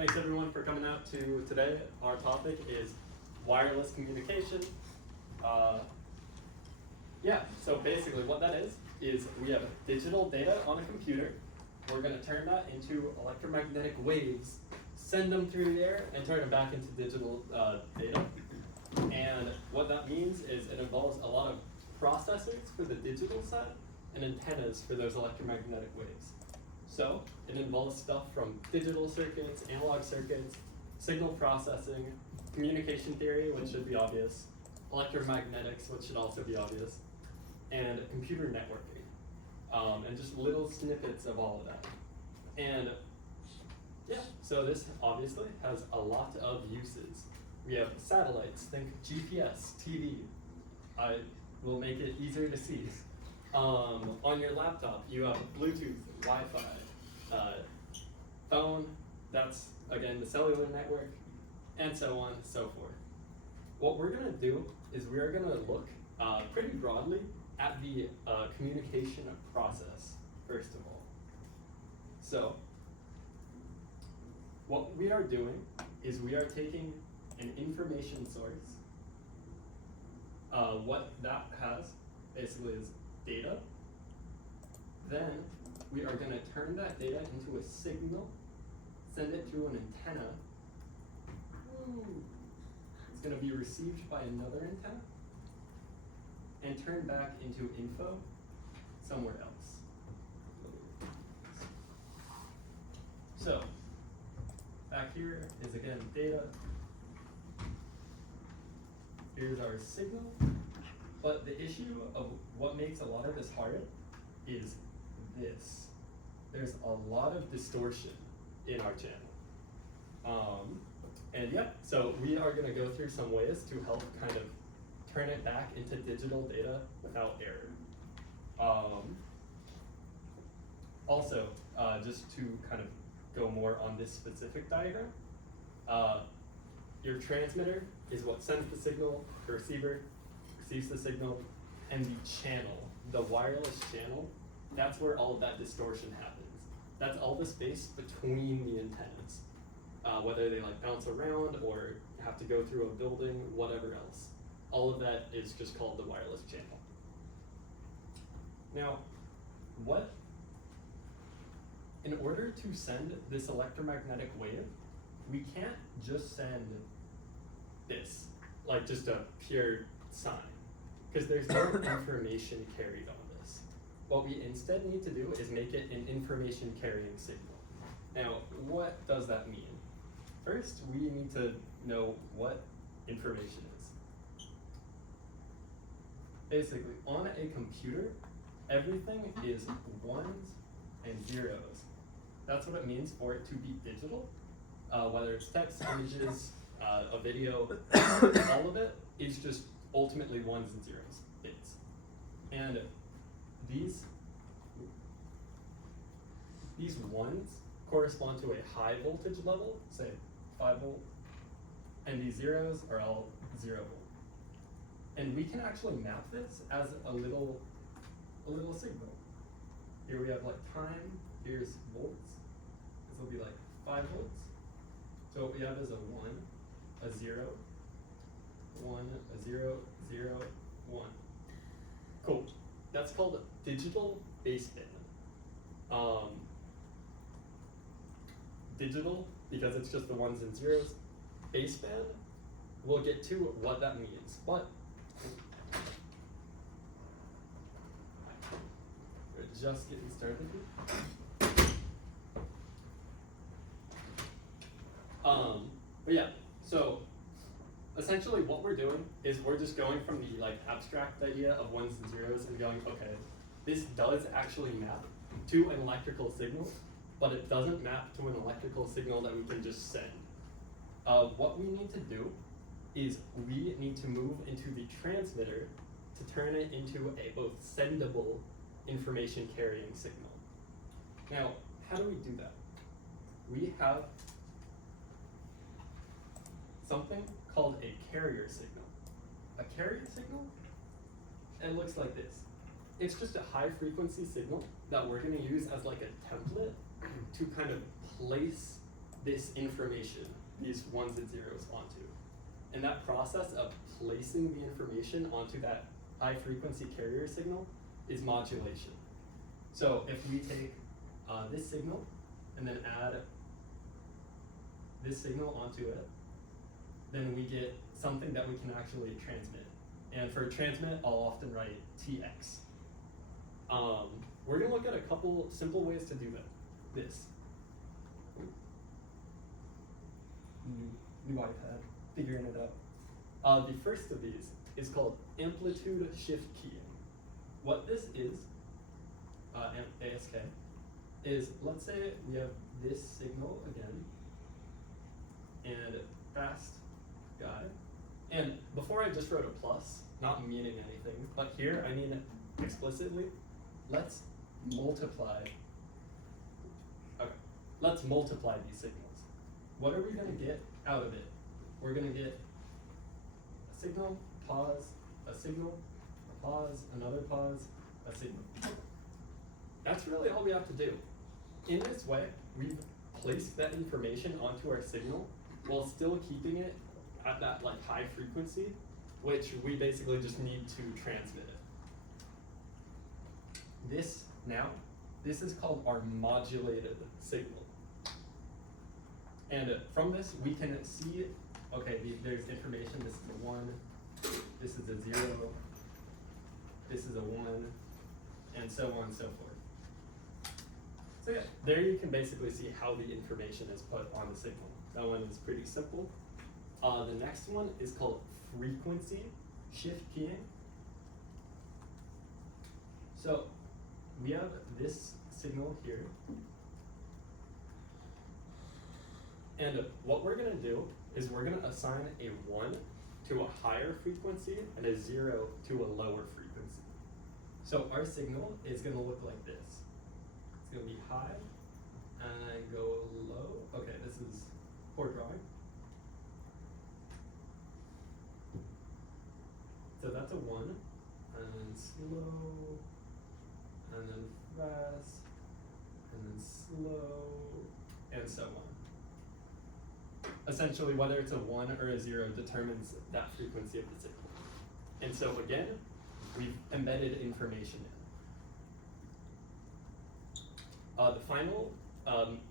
thanks everyone for coming out to today. Our topic is wireless communication. So basically what that is we have digital data on a computer. We're going to turn that into electromagnetic waves, send them through the air, and turn them back into digital data. And what that means is it involves a lot of processors for the digital side and antennas for those electromagnetic waves. So it involves stuff from digital circuits, analog circuits, signal processing, communication theory, which should be obvious, electromagnetics, which should also be obvious, and computer networking, and just little snippets of all of that. And so this obviously has a lot of uses. We have satellites, think GPS, TV. I will make it easier to see. On your laptop, you have Bluetooth, Wi-Fi, phone, that's again the cellular network, and so on and so forth. What we're gonna do is we're gonna look pretty broadly at the communication process, first of all. So, what we are doing is we are taking an information source. What that has basically is data. Then we are going to turn that data into a signal, send it through an antenna. It's going to be received by another antenna and turned back into info somewhere else. So, back here is again data. Here's our signal. But the issue of what makes a lot of this hard is this. There's a lot of distortion in our channel. So we are going to go through some ways to help kind of turn it back into digital data without error. Also, just to kind of go more on this specific diagram, your transmitter is what sends the signal, the receiver receives the signal, and the channel, the wireless channel, that's where all of that distortion happens. That's all the space between the antennas, whether they like bounce around or have to go through a building, whatever else. All of that is just called the wireless channel. Now, in order to send this electromagnetic wave, we can't just send this, like just a pure sign, because there's no information carried on this. What we instead need to do is make it an information carrying signal. Now, what does that mean? First, we need to know what information is. Basically, on a computer, everything is ones and zeros. That's what it means for it to be digital. Whether it's text, images, a video, all of it is just ultimately ones and zeros, bits. And these ones correspond to a high voltage level, say 5 volt, and these zeros are all 0 volt. And we can actually map this as a little signal. Here we have like time, here's volts. This will be like 5 volts. So what we have is a 1, a 0, 1, a 0, 0, 1. Cool. That's called digital baseband. Digital, because it's just the ones and zeros. Baseband, we'll get to what that means. But we're just getting started here. So essentially what we're doing is we're just going from the like abstract idea of ones and zeros and going, okay, this does actually map to an electrical signal, but it doesn't map to an electrical signal that we can just send. What we need to do is we need to move into the transmitter to turn it into a both sendable information carrying signal. Now, how do we do that? We have something called a carrier signal. A carrier signal, it looks like this. It's just a high frequency signal that we're going to use as like a template to kind of place this information, these ones and zeros onto. And that process of placing the information onto that high frequency carrier signal is modulation. So if we take this signal and then add this signal onto it, then we get something that we can actually transmit. And for transmit, I'll often write TX. We're gonna look at a couple simple ways to do that. This. New iPad, figuring it out. The first of these is called amplitude shift keying. What this is, ASK, is let's say we have this signal again, and fast guy. And before I just wrote a plus, not meaning anything, but here I mean explicitly, let's multiply. Okay, let's multiply these signals. What are we gonna get out of it? We're gonna get a signal, pause, a signal, a pause, another pause, a signal. That's really all we have to do. In this way, we've placed that information onto our signal while still keeping it at that like high frequency, which we basically just need to transmit it. This is called our modulated signal. And from this, we can see, okay, there's information, this is a 1, this is a 0, this is a 1, and so on and so forth. So yeah, there you can basically see how the information is put on the signal. That one is pretty simple. The next one is called frequency shift keying. So we have this signal here. And what we're gonna do is we're gonna assign a 1 to a higher frequency and a 0 to a lower frequency. So our signal is gonna look like this. It's gonna be high and go low. Okay, this is poor drawing. So that's a 1, and then slow, and then fast, and then slow, and so on. Essentially, whether it's a 1 or a 0 determines that frequency of the signal. And so again, we've embedded information in. The final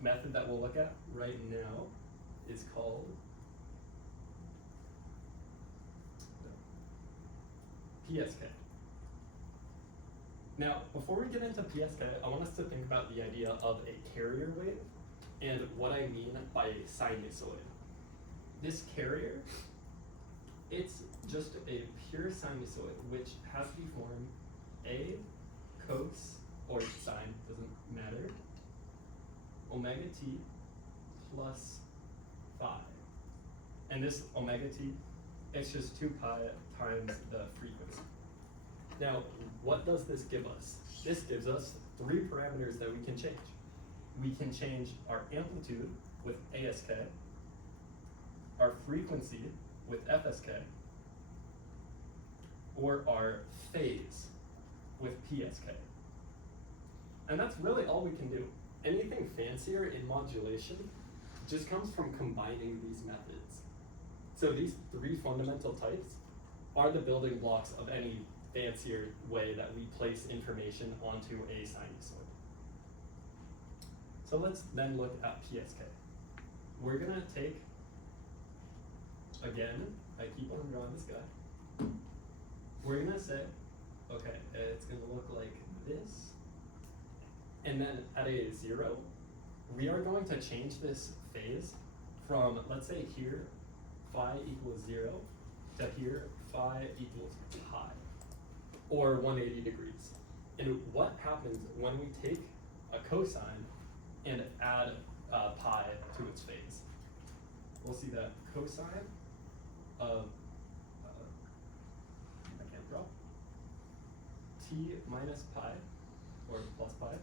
method that we'll look at right now is called PSK. Now, before we get into PSK, I want us to think about the idea of a carrier wave and what I mean by a sinusoid. This carrier, it's just a pure sinusoid which has the form A cos or sine, doesn't matter, omega t plus phi. And this omega t, it's just 2 pi times the frequency. Now, what does this give us? This gives us 3 parameters that we can change. We can change our amplitude with ASK, our frequency with FSK, or our phase with PSK. And that's really all we can do. Anything fancier in modulation just comes from combining these methods. So these 3 fundamental types are the building blocks of any fancier way that we place information onto a sinusoid. So let's then look at PSK. We're gonna take, again, I keep on drawing this guy. We're gonna say, okay, it's gonna look like this. And then at a 0, we are going to change this phase from, let's say here, phi equals 0, to here, phi equals pi, or 180 degrees. And what happens when we take a cosine and add pi to its phase? We'll see that cosine of, I can't draw, t minus pi, or plus pi,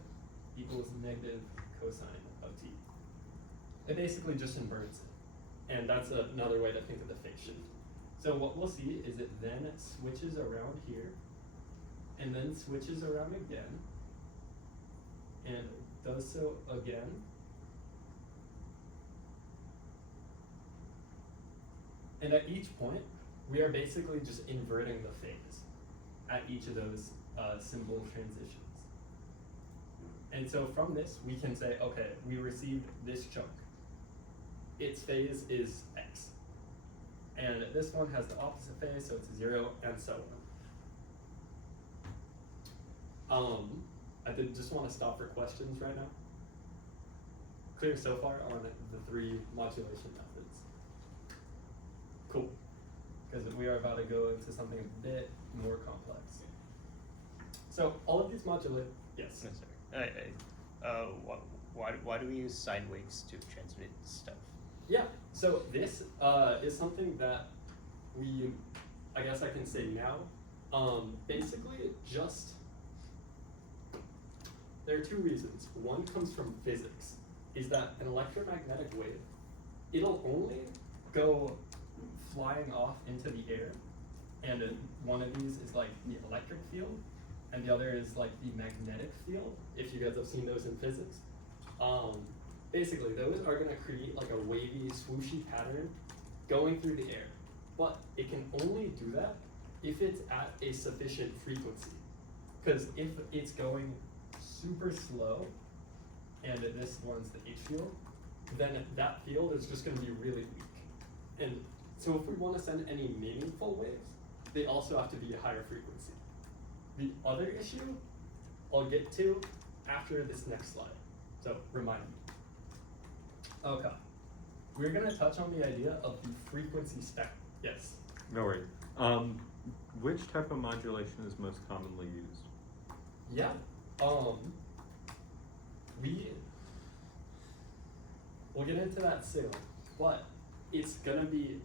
equals negative cosine of t. It basically just inverts it. And that's another way to think of the phase shift. So what we'll see is it then switches around here, and then switches around again, and does so again, And at each point, we are basically just inverting the phase at each of those symbol transitions. And so from this, we can say, okay, we received this chunk. Its phase is x. And this one has the opposite phase, so it's 0, and so on. I did just want to stop for questions right now. Clear so far on the 3 modulation methods? Cool. Because we are about to go into something a bit more complex. So all of these modulate, yes? No, sorry. Why do we use sine waves to transmit stuff? Yeah, so this is something that we, I guess I can say now, basically just, there are 2 reasons. One comes from physics, is that an electromagnetic wave, it'll only go flying off into the air, and one of these is like the electric field, and the other is like the magnetic field, if you guys have seen those in physics. Basically, those are gonna create like a wavy, swooshy pattern going through the air. But it can only do that if it's at a sufficient frequency. Because if it's going super slow, and this one's the H field, then that field is just gonna be really weak. And so if we wanna send any meaningful waves, they also have to be a higher frequency. The other issue I'll get to after this next slide. So remind me. Okay. We're gonna touch on the idea of the frequency spectrum. Yes. No worries. Which type of modulation is most commonly used? Yeah. We'll get into that soon, but it's gonna be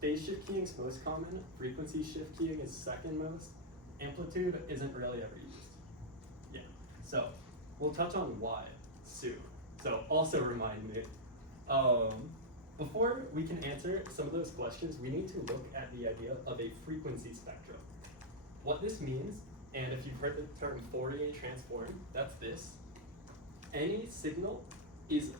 phase shift keying's most common, frequency shift keying is second most, amplitude isn't really ever used. Yeah. So we'll touch on why soon. So also remind me. Before we can answer some of those questions, we need to look at the idea of a frequency spectrum. What this means, and if you've heard the term Fourier transform, that's this. Any signal is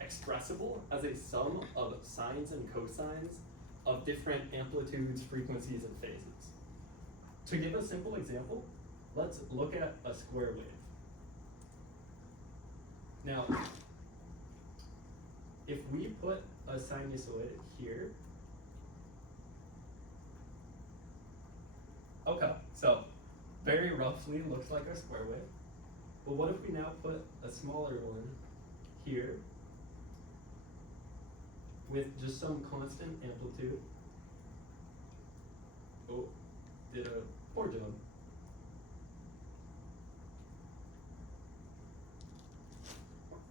expressible as a sum of sines and cosines of different amplitudes, frequencies, and phases. To give a simple example, let's look at a square wave. Now, if we put a sinusoid here, okay, so very roughly looks like a square wave. But what if we now put a smaller one here with just some constant amplitude? Oh, did a poor job.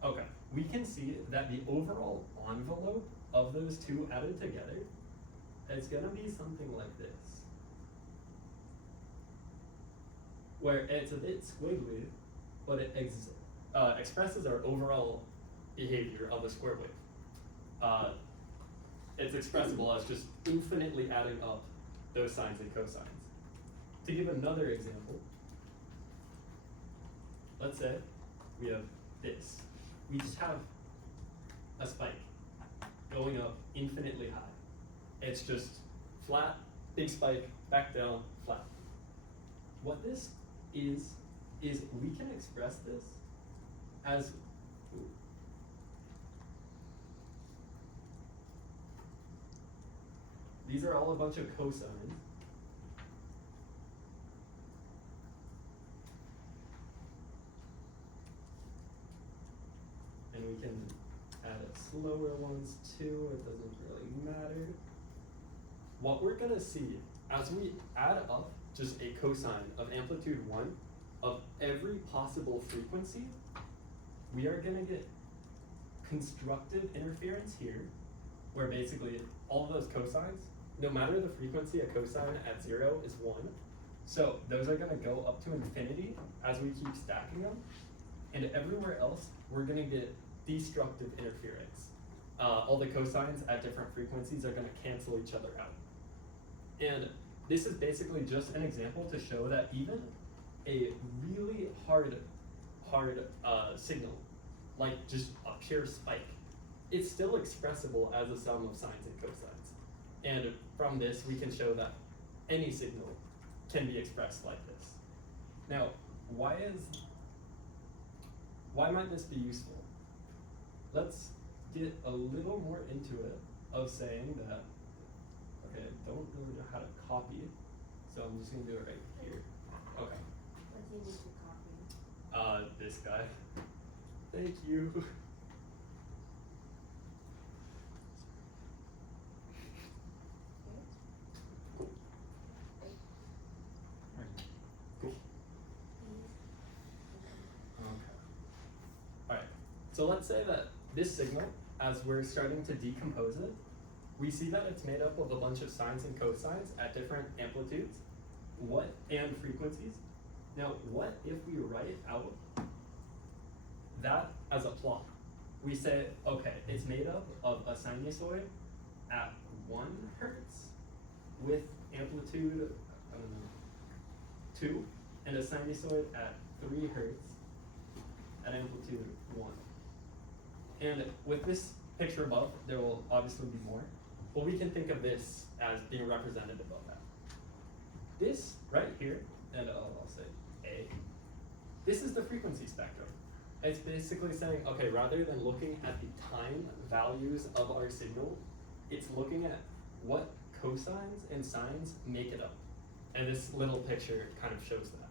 Okay, we can see that the overall envelope of those two added together is gonna be something like this. Where it's a bit squiggly, but it expresses our overall behavior of a square wave. It's expressible as just infinitely adding up those sines and cosines. To give another example, let's say we have this. We just have a spike going up infinitely high. It's just flat, big spike, back down, flat. What this is we can express this as these are all a bunch of cosines. And we can add slower ones too, it doesn't really matter. What we're gonna see as we add up just a cosine of amplitude 1 of every possible frequency, we are gonna get constructive interference here, where basically all of those cosines, no matter the frequency, a cosine at 0 is 1. So those are gonna go up to infinity as we keep stacking them. And everywhere else, we're gonna get destructive interference. All the cosines at different frequencies are gonna cancel each other out. And this is basically just an example to show that even a really hard signal, like just a pure spike, it's still expressible as a sum of sines and cosines. And from this, we can show that any signal can be expressed like this. Now, why might this be useful? Let's get a little more into it of saying that, okay, I don't really know how to copy, so I'm just gonna do it right here. Okay. What do you need to copy? This guy. Thank you. Cool. Okay. Alright, so let's say that this signal, as we're starting to decompose it, we see that it's made up of a bunch of sines and cosines at different amplitudes, and frequencies. Now, what if we write out that as a plot? We say, okay, it's made up of a sinusoid at 1 hertz with amplitude, I don't know, 2, and a sinusoid at 3 hertz at amplitude 1. And with this picture above, there will obviously be more, but we can think of this as being representative of that. This right here, and I'll say A, this is the frequency spectrum. It's basically saying, okay, rather than looking at the time values of our signal, it's looking at what cosines and sines make it up. And this little picture kind of shows that.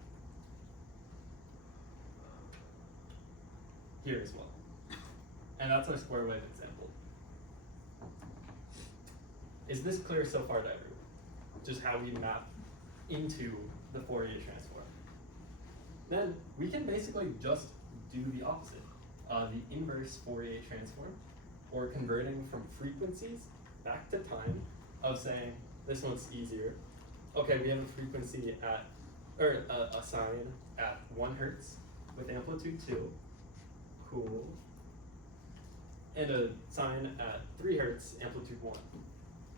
Here as well. And that's our square wave example. Is this clear so far to everyone? Just how we map into the Fourier transform. Then we can basically just do the opposite, the inverse Fourier transform, or converting from frequencies back to time, of saying, this one's easier. Okay, we have a frequency at, or a sine at 1 hertz with amplitude 2, cool. And a sine at 3 hertz, amplitude 1.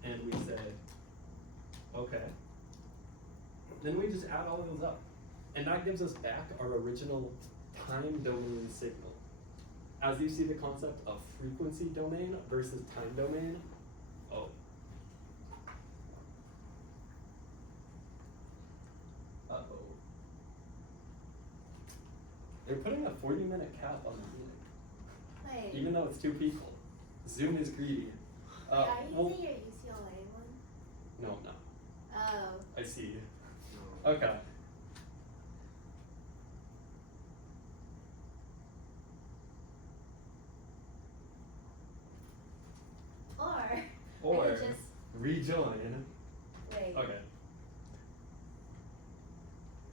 And we say, okay. Then we just add all of those up. And that gives us back our original time domain signal. As you see the concept of frequency domain versus time domain, oh. Uh-oh. They're putting a 40-minute cap on the meeting. Wait. Even though it's 2 people. Zoom is greedy. Are you well, using your UCLA one? no, no. Oh. I see. Okay. Or Or just rejoin. wait. Okay.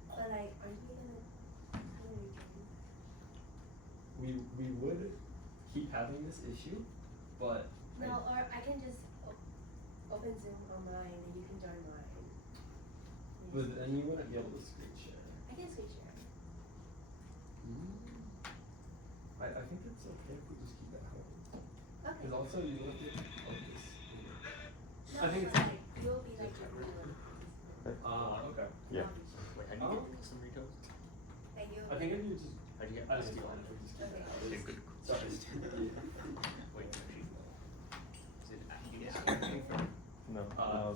But like, aren't you gonna rejoin? We would keep having this issue, but No, or I can just open Zoom on mine and you can join mine. but then you wouldn't be able to screen share. I can switch share. I think it's okay if we just keep it how it is. Okay. Because also you look at this. No, I think but it's- like, you'll be like your real. Okay. Yeah. Wait, how do you get custom retos? Like you. I think if you just, How do you get I just custom feel like we just keep it Okay. how it Okay, is. good. Sorry. Wait, actually, is it actually happening from? No.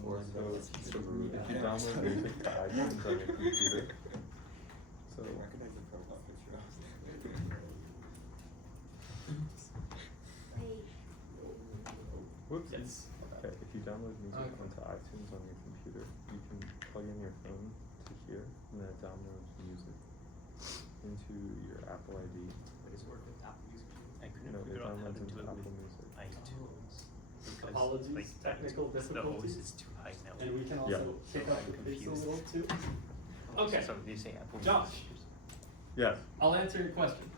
Or So it's if super you rude. download music to iTunes on your computer, so Recognize the profile picture. Wait. whoops. Yes. Okay, if you download music Okay. onto iTunes on your computer, you can plug in your phone to here, and then it downloads music into your Apple ID. Does it work with Apple Music too? I couldn't No, it figure out how downloads to do into it Apple with Music. iTunes. Because, Apologies, like, technical the difficulties. OS is too high now. And we can Yeah. also pick up the pace a little too. Okay. So you say Apple Josh. Music. Yes. I'll answer your question.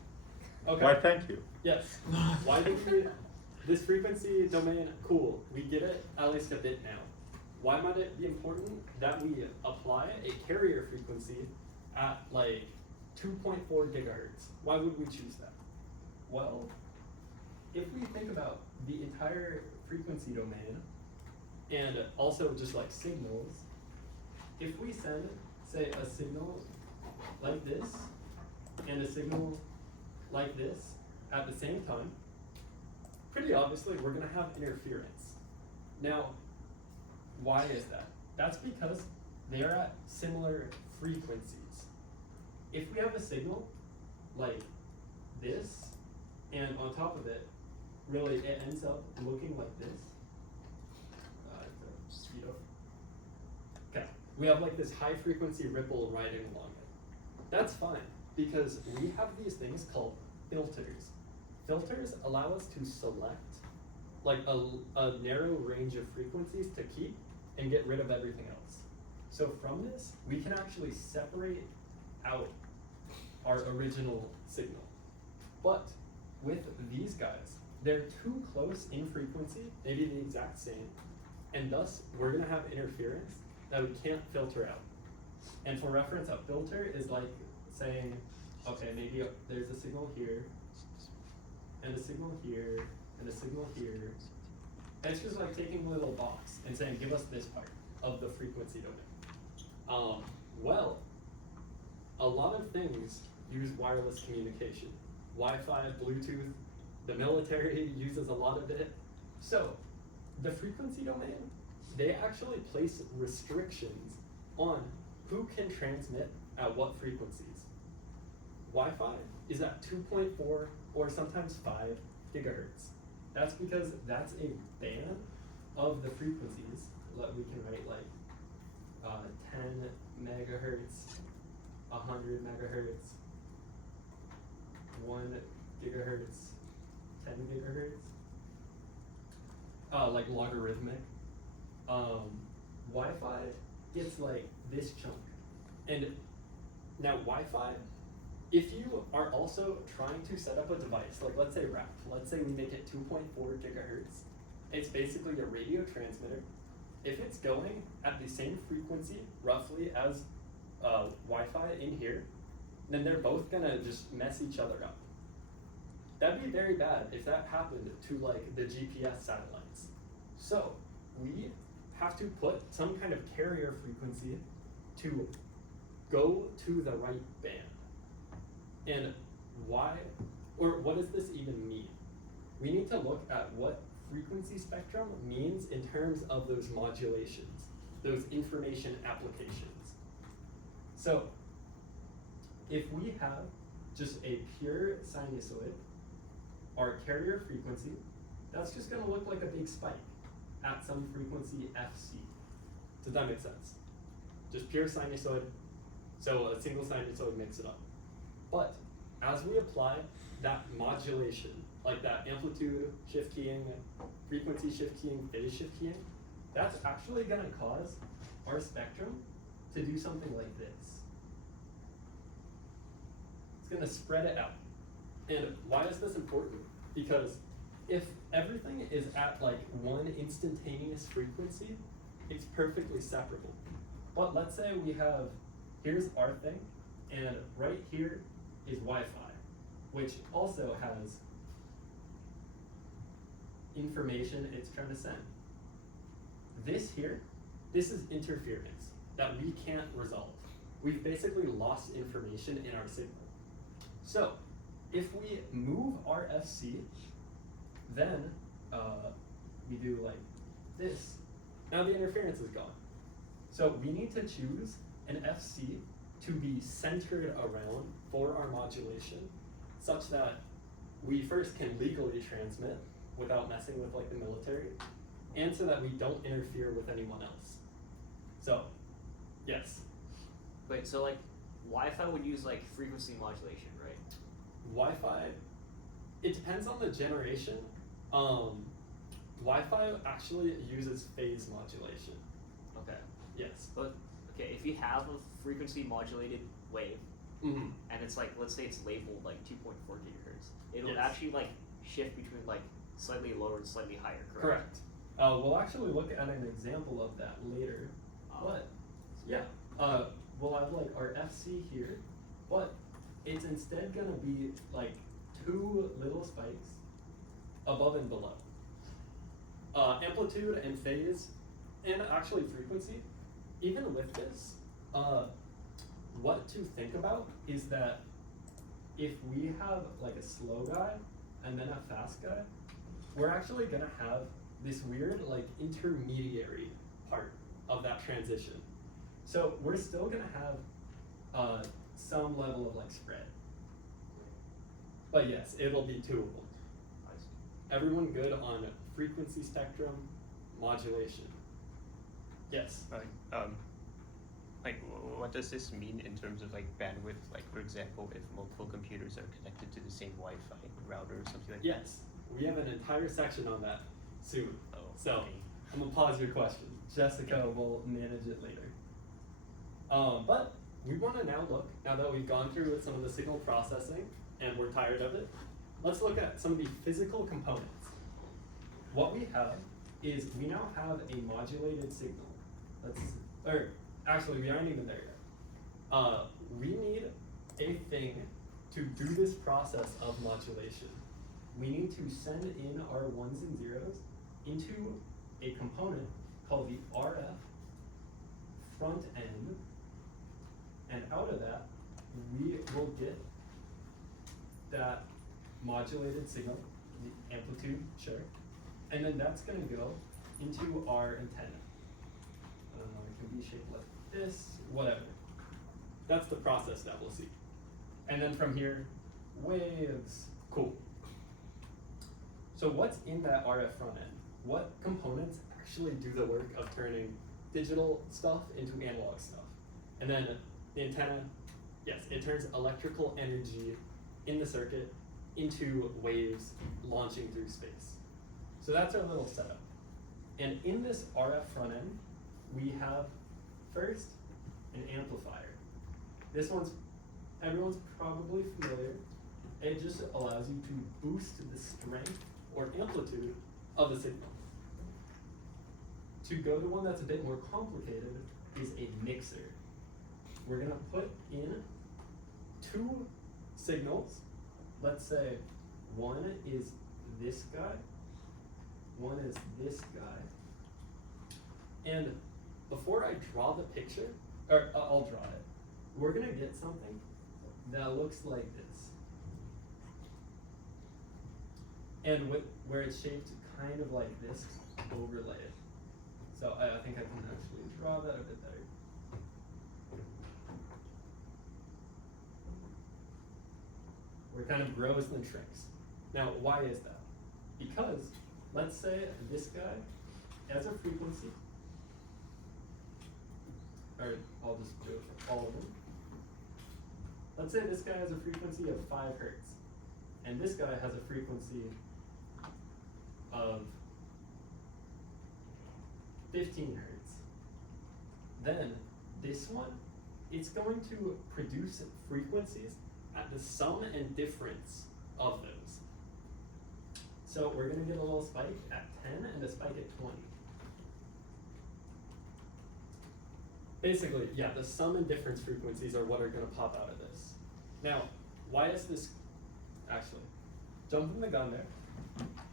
Okay. Why, thank you. Yes. Why did we, this frequency domain, cool, we get it at least a bit now. Why might it be important that we apply a carrier frequency at like 2.4 gigahertz? Why would we choose that? Well, if we think about the entire frequency domain and also just like signals, if we send, say, a signal like this and a signal like this at the same time, pretty obviously we're gonna have interference. Now, why is that? That's because they are at similar frequencies. If we have a signal like this, and on top of it, really it ends up looking like this. Speed up. Okay, we have like this high frequency ripple riding along it. That's fine, because we have these things called filters. Filters allow us to select like a narrow range of frequencies to keep and get rid of everything else. So from this, we can actually separate out our original signal. But with these guys, they're too close in frequency, maybe the exact same, and thus we're gonna have interference that we can't filter out. And for reference, a filter is like saying, okay, maybe there's a signal here, and a signal here, and a signal here. And it's just like taking a little box and saying, give us this part of the frequency domain. Well, a lot of things use wireless communication. Wi-Fi, Bluetooth, the military uses a lot of it. So, the frequency domain, they actually place restrictions on who can transmit at what frequencies. Wi-Fi is at 2.4 or sometimes 5 gigahertz. That's because that's a band of the frequencies. We can write like 10 megahertz, 100 megahertz, 1 gigahertz, 10 gigahertz. Like logarithmic. Wi-Fi gets like this chunk. And now Wi-Fi, if you are also trying to set up a device, like let's say RAP, let's say we make it 2.4 gigahertz, it's basically a radio transmitter. If it's going at the same frequency, roughly, as Wi-Fi in here, then they're both gonna just mess each other up. That'd be very bad if that happened to like the GPS satellites. So we have to put some kind of carrier frequency to go to the right band. And why, or what does this even mean? We need to look at what frequency spectrum means in terms of those modulations, those information applications. So if we have just a pure sinusoid, our carrier frequency, that's just gonna look like a big spike at some frequency FC. Does that make sense? Just pure sinusoid, so a single sinusoid makes it up. But as we apply that modulation, like that amplitude shift keying, frequency shift keying, phase shift keying, that's actually gonna cause our spectrum to do something like this. It's gonna spread it out. And why is this important? Because if everything is at like one instantaneous frequency, it's perfectly separable. But let's say we have, here's our thing, and right here is Wi-Fi, which also has information it's trying to send. This here, this is interference that we can't resolve. We've basically lost information in our signal. So, if we move our FC, then we do like this. Now the interference is gone. So we need to choose an FC to be centered around for our modulation, such that we first can legally transmit without messing with like the military, and so that we don't interfere with anyone else. So, yes. Wait, so like Wi-Fi would use like frequency modulation, right? Wi-Fi, it depends on the generation. Wi-Fi actually uses phase modulation. Okay. Yes. But okay, if you have a frequency modulated wave, Mm-hmm. and it's like, let's say it's labeled like 2.4 gigahertz, it'll Yes. actually like shift between like slightly lower and slightly higher, correct? Correct. We'll actually look at an example of that later. But yeah, we'll have like our FC here, but it's instead gonna be like two little spikes above and below. Amplitude and phase, and actually frequency, even with this, what to think about is that if we have like a slow guy and then a fast guy, we're actually gonna have this weird like intermediary part of that transition. So we're still gonna have some level of like spread. But yes, it'll be tunable. I see. Everyone good on frequency spectrum modulation? Yes. What does this mean in terms of like bandwidth? Like for example, if multiple computers are connected to the same Wi-Fi router or something like that? Yes. We have an entire section on that soon. Oh, So okay. I'm gonna pause your question. Jessica will manage it later. But we wanna now look, now that we've gone through with some of the signal processing and we're tired of it, let's look at some of the physical components. What we have is we now have a modulated signal. Actually we aren't even there yet. We need a thing to do this process of modulation. We need to send in our ones and zeros into a component called the RF front end, and out of that, we will get that modulated signal, the amplitude, sure, and then that's gonna go into our antenna. It can be shaped like this, whatever. That's the process that we'll see. And then from here, waves, cool. So what's in that RF front end? What components actually do the work of turning digital stuff into analog stuff? And then the antenna, yes, it turns electrical energy in the circuit into waves launching through space. So that's our little setup. And in this RF front end, we have first an amplifier. This one's, everyone's probably familiar. It just allows you to boost the strength or amplitude of the signal. To go to one that's a bit more complicated is a mixer. We're gonna put in two signals. Let's say one is this guy, one is this guy. And before I draw the picture, or I'll draw it, we're gonna get something that looks like this. And where it's shaped kind of like this, overlay it. So I think I can actually draw that a bit better. Where it kind of grows and shrinks. Now, why is that? Because, let's say this guy has a frequency, or I'll just do it for all of them. Let's say this guy has a frequency of 5 hertz, and this guy has a frequency of 15 hertz. Then this one, it's going to produce frequencies at the sum and difference of those. So we're gonna get a little spike at 10 and a spike at 20. Basically, yeah, the sum and difference frequencies are what are gonna pop out of this. Now, why is this, actually, jumping the gun there.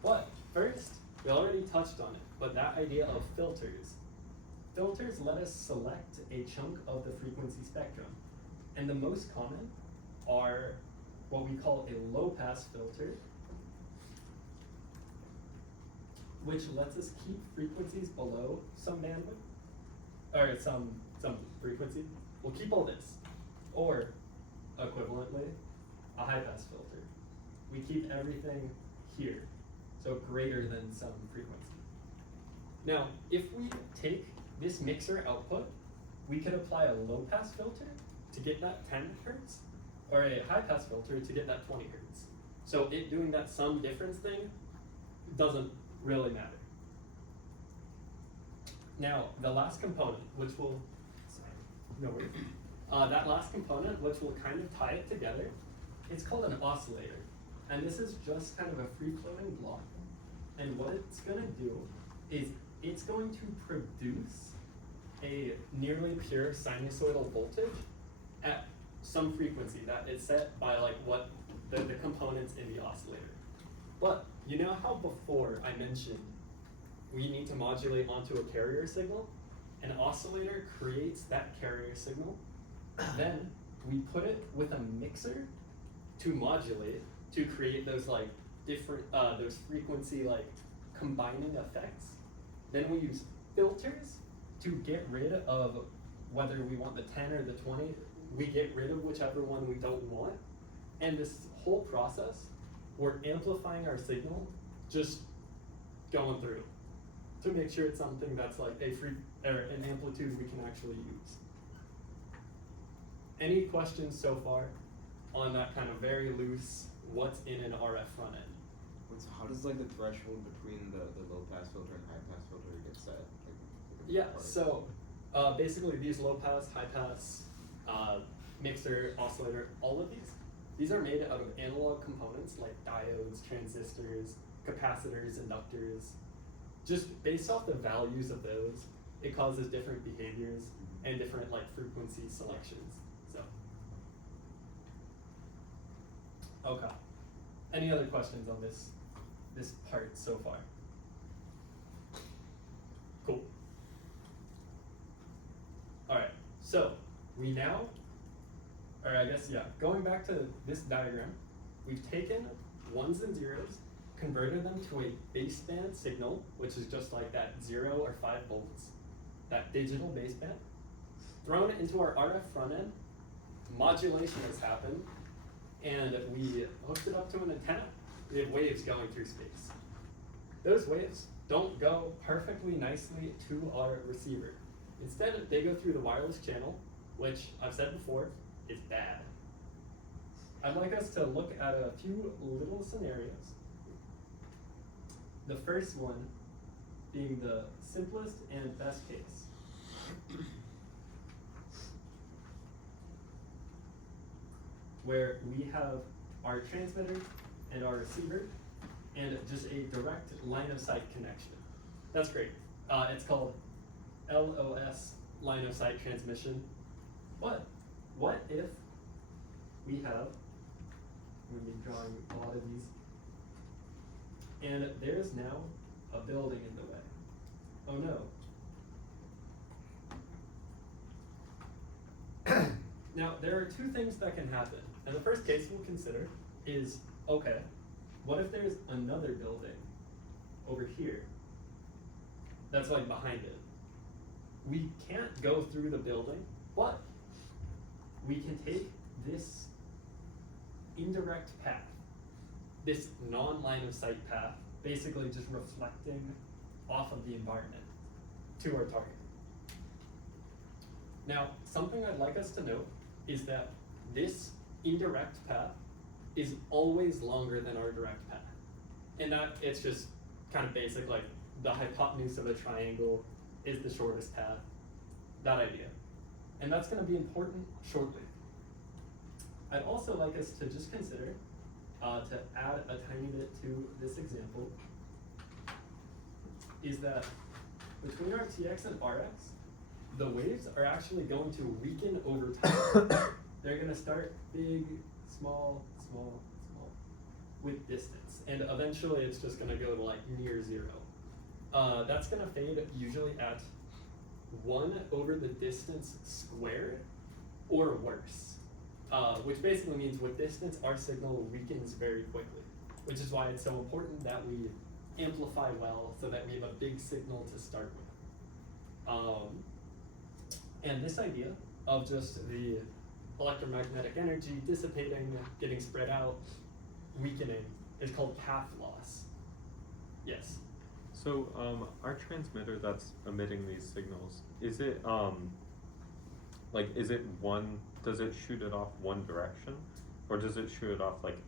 But first, we already touched on it, but that idea of filters. Filters let us select a chunk of the frequency spectrum. And the most common are what we call a low pass filter, which lets us keep frequencies below some bandwidth, or some frequency. We'll keep all this. Or, equivalently, a high pass filter. We keep everything here, so greater than some frequency. Now, if we take this mixer output, we could apply a low pass filter to get that 10 hertz, or a high pass filter to get that 20 hertz. So it doing that sum difference thing doesn't really matter. Now, the last component, which will, no worries. That last component, which will kind of tie it together, it's called an oscillator. And this is just kind of a free-floating block. And what it's gonna do is it's going to produce a nearly pure sinusoidal voltage at some frequency that is set by like what the components in the oscillator. But you know how before I mentioned we need to modulate onto a carrier signal? An oscillator creates that carrier signal. Then we put it with a mixer to modulate to create those like different, those frequency like combining effects. Then we use filters to get rid of whether we want the 10 or the 20. We get rid of whichever one we don't want. And this whole process, we're amplifying our signal, just going through to make sure it's something that's like an amplitude we can actually use. Any questions so far on that kind of very loose, what's in an RF front end? So how does like the threshold between the low pass filter and high pass filter get set? Like, Yeah, so basically these low pass, high pass, mixer, oscillator, all of these are made out of analog components like diodes, transistors, capacitors, inductors. Just based off the values of those, it causes different behaviors and different like frequency selections. So, okay. Any other questions on this part so far? Cool. All right. So we now, or I guess yeah, going back to this diagram, we've taken ones and zeros, converted them to a baseband signal, which is just like that 0 or 5 volts, that digital baseband, thrown it into our RF front end, modulation has happened, and we hooked it up to an antenna. We have waves going through space. Those waves don't go perfectly nicely to our receiver. Instead, they go through the wireless channel, which I've said before, is bad. I'd like us to look at a few little scenarios. The first one being the simplest and best case. Where we have our transmitter and our receiver and just a direct line of sight connection. That's great. It's called LOS, line of sight transmission. But what if we have, I'm going to be drawing a lot of these, and there's now a building in the way. Oh no. Now, there are two things that can happen. And the first case we'll consider is, okay, what if there's another building over here that's like behind it? We can't go through the building, but we can take this indirect path, this non-line of sight path, basically just reflecting off of the environment to our target. Now, something I'd like us to note is that this indirect path is always longer than our direct path. And that it's just kind of basic, like the hypotenuse of a triangle is the shortest path, that idea. And that's going to be important shortly. I'd also like us to just consider, to add a tiny bit to this example, is that between our TX and RX, the waves are actually going to weaken over time. They're going to start big, small, small, small, with distance. And eventually it's just going to go to like near 0. That's going to fade usually at 1 over the distance squared or worse. Which basically means with distance, our signal weakens very quickly. Which is why it's so important that we amplify well so that we have a big signal to start with. And this idea of just the electromagnetic energy dissipating, getting spread out, weakening, is called path loss. Yes? So our transmitter that's emitting these signals, is it does it shoot it off one direction, or does it shoot it off like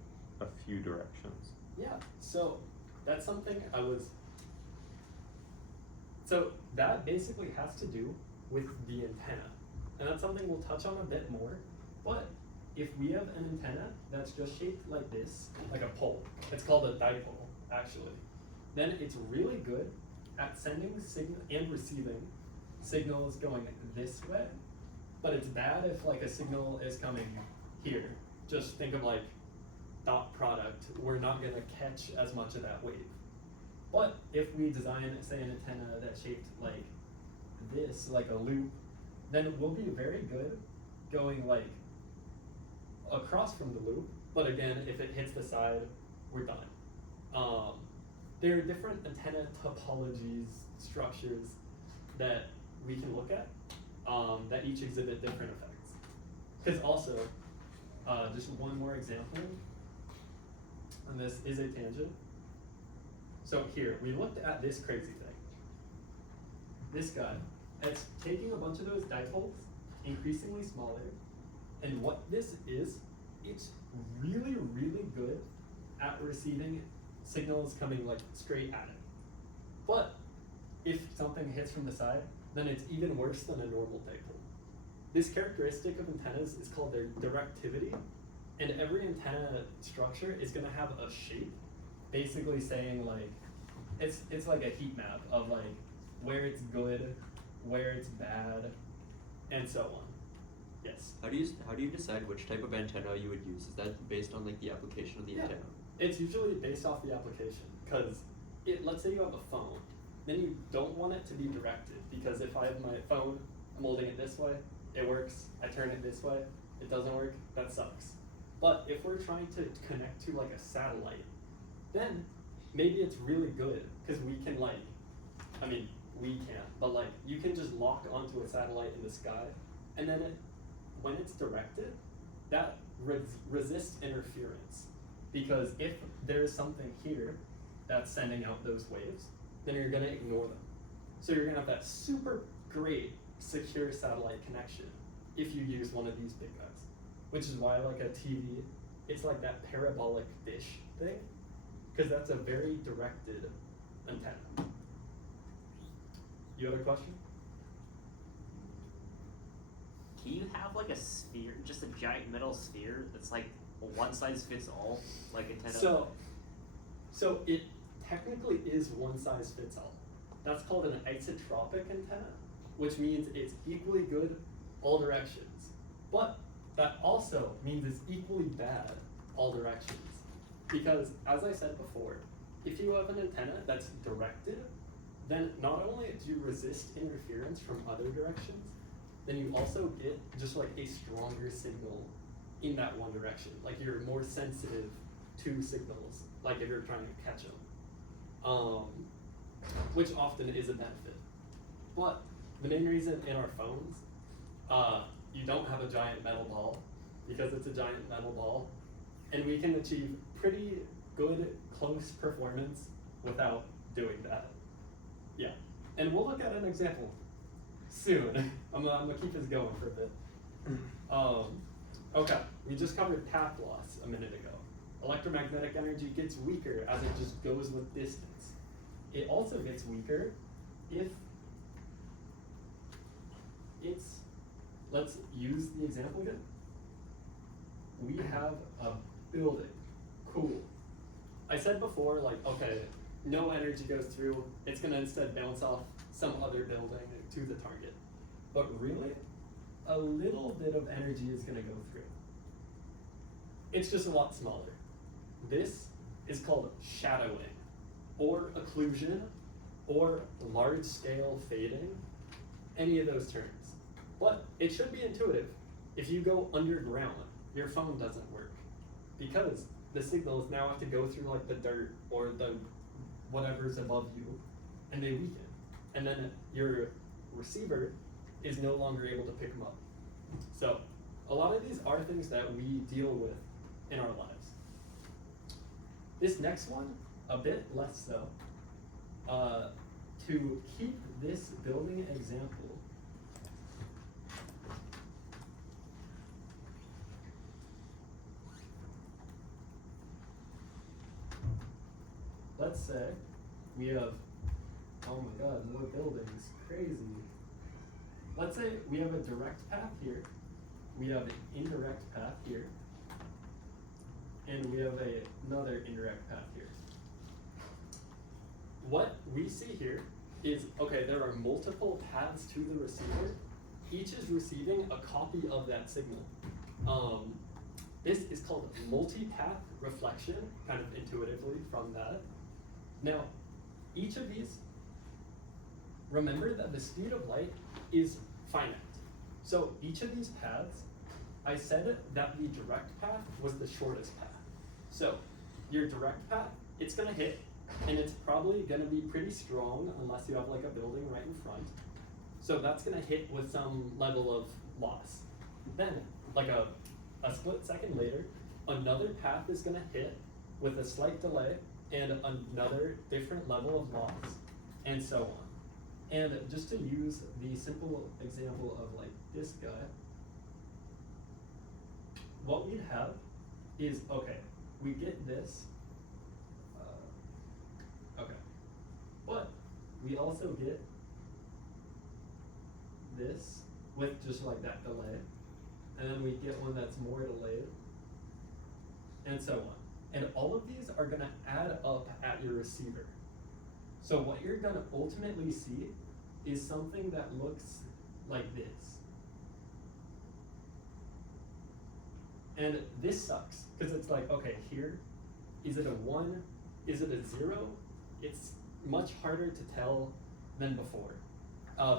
a few directions? Yeah, so that's something so that basically has to do with the antenna. And that's something we'll touch on a bit more. But if we have an antenna that's just shaped like this, like a pole, it's called a dipole, actually, then it's really good at sending signal and receiving signals going this way, but it's bad if like a signal is coming here. Just think of like dot product, we're not gonna catch as much of that wave. But if we design, say, an antenna that's shaped like this, like a loop, then we'll be very good going like across from the loop, but again, if it hits the side, we're done. There are different antenna topologies, structures that we can look at that each exhibit different effects. Because also, just one more example, and this is a tangent. So here, we looked at this crazy thing. This guy, it's taking a bunch of those dipoles, increasingly smaller, and what this is, it's really, really good at receiving signals coming like straight at it. But if something hits from the side, then it's even worse than a normal dipole. This characteristic of antennas is called their directivity, and every antenna structure is gonna have a shape, basically saying like, it's like a heat map of like where it's good, where it's bad, and so on. Yes. How do you decide which type of antenna you would use? Is that based on like the application of the Yeah. antenna? It's usually based off the application, because let's say you have a phone, then you don't want it to be directed, because if I have my phone, I'm holding it this way, it works, I turn it this way, it doesn't work, that sucks. But if we're trying to connect to like a satellite, then maybe it's really good, because we can like, we can't, but like you can just lock onto a satellite in the sky, and then when it's directed, that resists interference. Because if there's something here that's sending out those waves, then you're gonna ignore them. So you're gonna have that super great secure satellite connection if you use one of these big guys. Which is why like a TV, it's like that parabolic dish thing, because that's a very directed antenna. You have a question? Can you have like a sphere, just a giant metal sphere that's like a one size fits all, like antenna? So it technically is one size fits all. That's called an isotropic antenna, which means it's equally good all directions. But that also means it's equally bad all directions. Because as I said before, if you have an antenna that's directed, then not only do you resist interference from other directions, then you also get just like a stronger signal in that one direction. Like you're more sensitive to signals, like if you're trying to catch them, which often is a benefit. But the main reason in our phones, you don't have a giant metal ball, because it's a giant metal ball, and we can achieve pretty good close performance without doing that. Yeah, and we'll look at an example soon. I'm gonna keep this going for a bit. Okay, we just covered path loss a minute ago. Electromagnetic energy gets weaker as it just goes with distance. It also gets weaker if it's, let's use the example again. We have a building, cool. I said before, like, okay, no energy goes through, it's gonna instead bounce off some other building to the target. But really, a little bit of energy is gonna go through. It's just a lot smaller. This is called shadowing, or occlusion, or large scale fading, any of those terms. But it should be intuitive. If you go underground, your phone doesn't work, because the signals now have to go through like the dirt or the whatever's above you, and they weaken. And then your receiver is no longer able to pick them up. So a lot of these are things that we deal with in our lives. This next one, a bit less so. To keep this building example, let's say we have, oh my god, the building is crazy. Let's say we have a direct path here, we have an indirect path here, and we have another indirect path here. What we see here is, okay, there are multiple paths to the receiver. Each is receiving a copy of that signal. This is called multi-path reflection, kind of intuitively from that. Now, each of these, remember that the speed of light is finite. So each of these paths, I said that the direct path was the shortest path. So your direct path, it's gonna hit, and it's probably gonna be pretty strong unless you have like a building right in front. So that's gonna hit with some level of loss. Then, like a split second later, another path is gonna hit with a slight delay and another different level of loss, and so on. And just to use the simple example of like this guy, what we'd have is, okay, we get this, okay, but we also get this with just like that delay, and then we get one that's more delayed, and so on. And all of these are gonna add up at your receiver. So what you're gonna ultimately see is something that looks like this. And this sucks, because it's like, okay, here, is it a 1? Is it a 0? It's much harder to tell than before.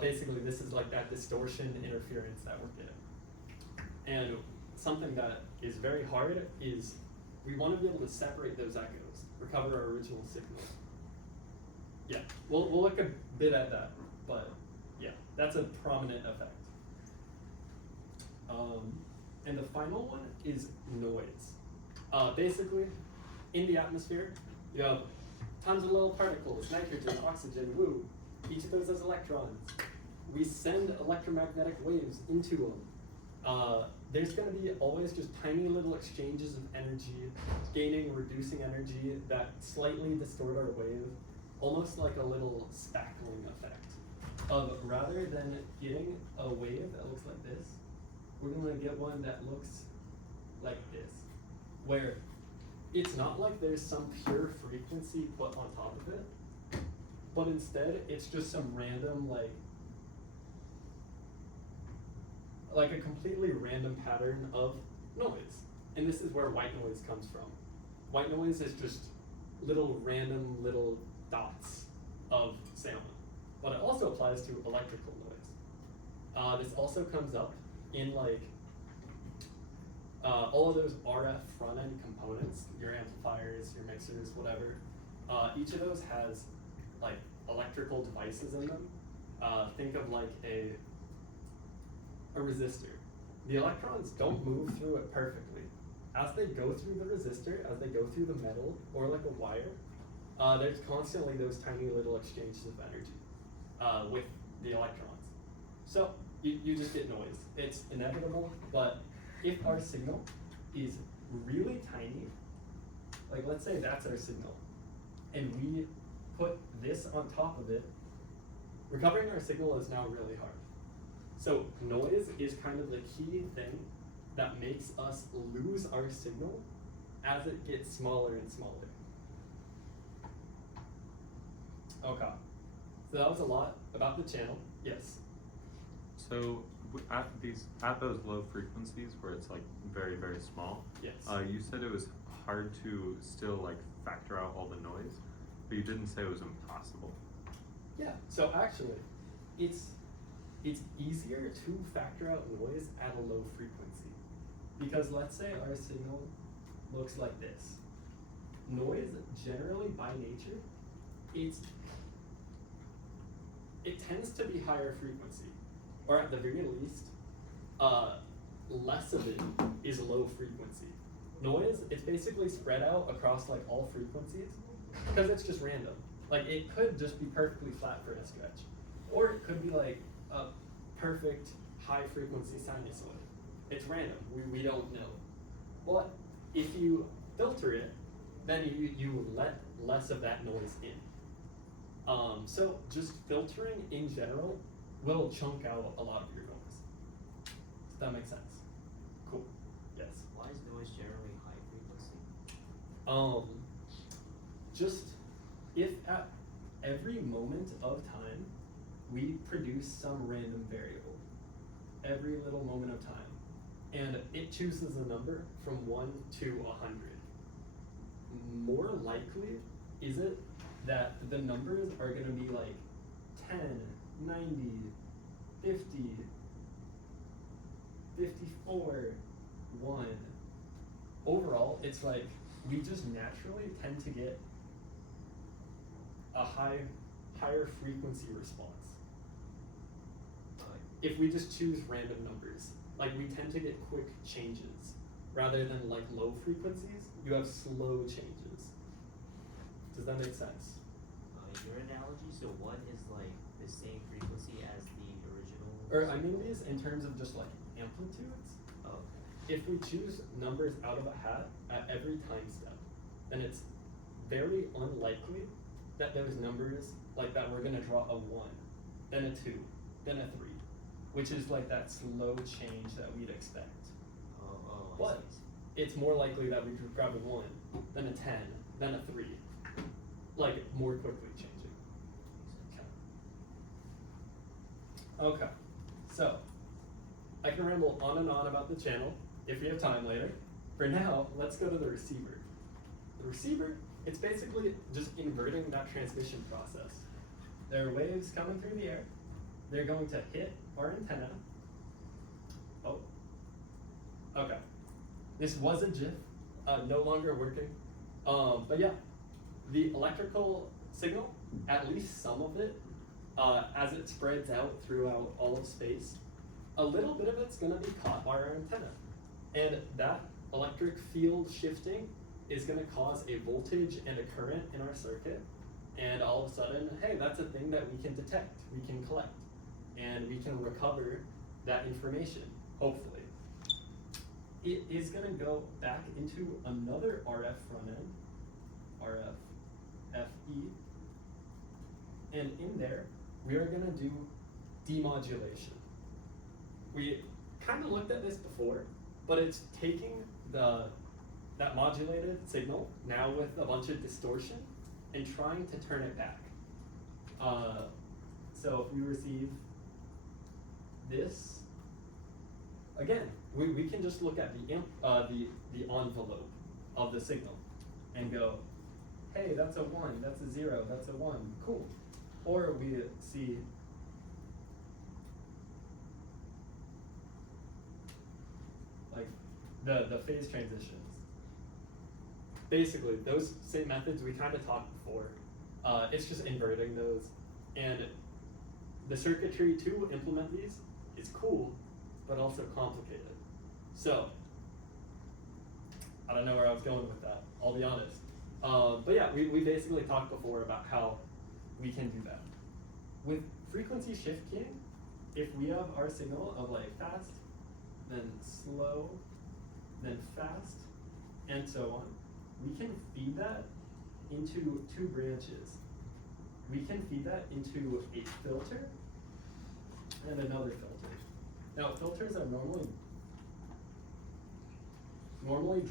Basically, this is like that distortion interference that we're getting. And something that is very hard is we want to be able to separate those echoes, recover our original signal. Yeah, we'll look a bit at that, but yeah, that's a prominent effect. And the final one is noise. Basically, in the atmosphere, you have tons of little particles, nitrogen, oxygen, woo. Each of those has electrons. We send electromagnetic waves into them. There's going to be always just tiny little exchanges of energy, gaining, reducing energy that slightly distort our wave, almost like a little spackling effect. Rather than getting a wave that looks like this, we're going to get one that looks like this, where it's not like there's some pure frequency put on top of it, but instead it's just some random like a completely random pattern of noise. And this is where white noise comes from. White noise is just random little dots of sound, but it also applies to electrical noise. This also comes up in all of those RF front-end components, your amplifiers, your mixers, whatever. Each of those has like electrical devices in them. Think of like a resistor. The electrons don't move through it perfectly. As they go through the resistor, as they go through the metal or like a wire, there's constantly those tiny little exchanges of energy with the electrons. So you just get noise. It's inevitable, but if our signal is really tiny, like let's say that's our signal, and we put this on top of it, recovering our signal is now really hard. So noise is kind of the key thing that makes us lose our signal as it gets smaller and smaller. Okay, so that was a lot about the channel. Yes? So at those low frequencies where it's like very, very small, Yes. you said it was hard to still like factor out all the noise, but you didn't say it was impossible. Yeah, so actually, it's easier to factor out noise at a low frequency. Because let's say our signal looks like this. Noise, generally by nature, it tends to be higher frequency. Or at the very least, less of it is low frequency. Noise, it's basically spread out across like all frequencies because it's just random. Like it could just be perfectly flat for a stretch. Or it could be like a perfect high frequency sinusoid. It's random, we don't know. But if you filter it, then you let less of that noise in. So just filtering in general will chunk out a lot of your noise. Does that make sense? Cool. Yes. Why is noise generally high frequency? Just if at every moment of time we produce some random variable, every little moment of time, and it chooses a number from 1 to 100, more likely is it that the numbers are going to be like 10, 90, 50, 54, 1. Overall, it's like we just naturally tend to get a higher frequency response. If we just choose random numbers, like we tend to get quick changes rather than like low frequencies, you have slow changes. Does that make sense? Your analogy, so one is like the same frequency as the original? Or I mean these in terms of just like amplitudes. Oh, If we choose numbers out of a hat at every time step, then it's very unlikely that those numbers, like that we're gonna draw a 1, then a 2, then a 3, which is like that slow change that we'd expect. I But see. it's more likely that we could grab a 1, then a 10, then a 3, like more quickly changing. Okay, so I can ramble on and on about the channel if we have time later. For now, let's go to the receiver. The receiver, it's basically just inverting that transmission process. There are waves coming through the air. They're going to hit our antenna. Oh, okay. This was a GIF, no longer working. But yeah, the electrical signal, at least some of it, as it spreads out throughout all of space, a little bit of it's gonna be caught by our antenna. And that electric field shifting is gonna cause a voltage and a current in our circuit. And all of a sudden, hey, that's a thing that we can detect, we can collect, and we can recover that information, hopefully. It is gonna go back into another RF front end, RF FE, and in there, we are gonna do demodulation. We kind of looked at this before, but it's taking that modulated signal, now with a bunch of distortion, and trying to turn it back. So if we receive this, again, we can just look at the envelope of the signal and go, hey, that's a 1, that's a 0, that's a 1, cool. Or we see like the phase transitions. Basically, those same methods we kind of talked before. It's just inverting those. And the circuitry to implement these is cool, but also complicated. So, I don't know where I was going with that, I'll be honest. But yeah, we basically talked before about how we can do that. With frequency shift keying, if we have our signal of like fast, then slow, then fast, and so on, we can feed that into 2 branches. We can feed that into a filter and another filter. Now filters are normally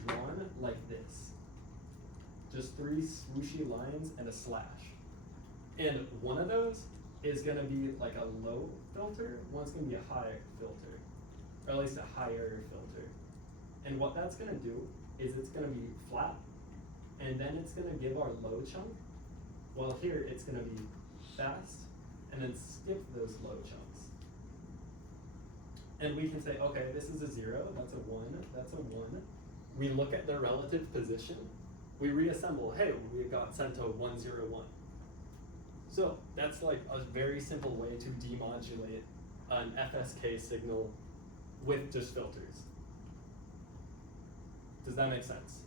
drawn like this. Just 3 swooshy lines and a slash. And one of those is gonna be like a low filter, one's gonna be a high filter, or at least a higher filter. And what that's gonna do is it's gonna be flat, and then it's gonna give our low chunk, while here it's gonna be fast, and then skip those low chunks. And we can say, okay, this is a 0, that's a 1, that's a 1. We look at their relative position, we reassemble, hey, we got sent to 1, 0, 1. So that's like a very simple way to demodulate an FSK signal with just filters. Does that make sense?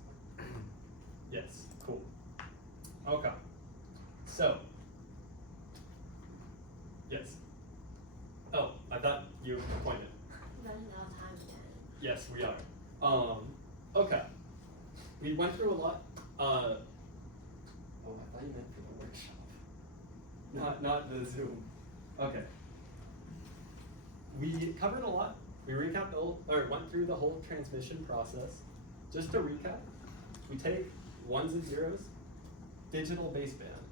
Yes, cool. Okay, so, yes. Oh, I thought you pointed. Running out of time again. Yes, we are. Okay. We went through a lot. Oh, I thought you meant for the workshop. Not the Zoom. Okay. We covered a lot. We went through the whole transmission process. Just to recap, we take 1s and 0s, digital baseband.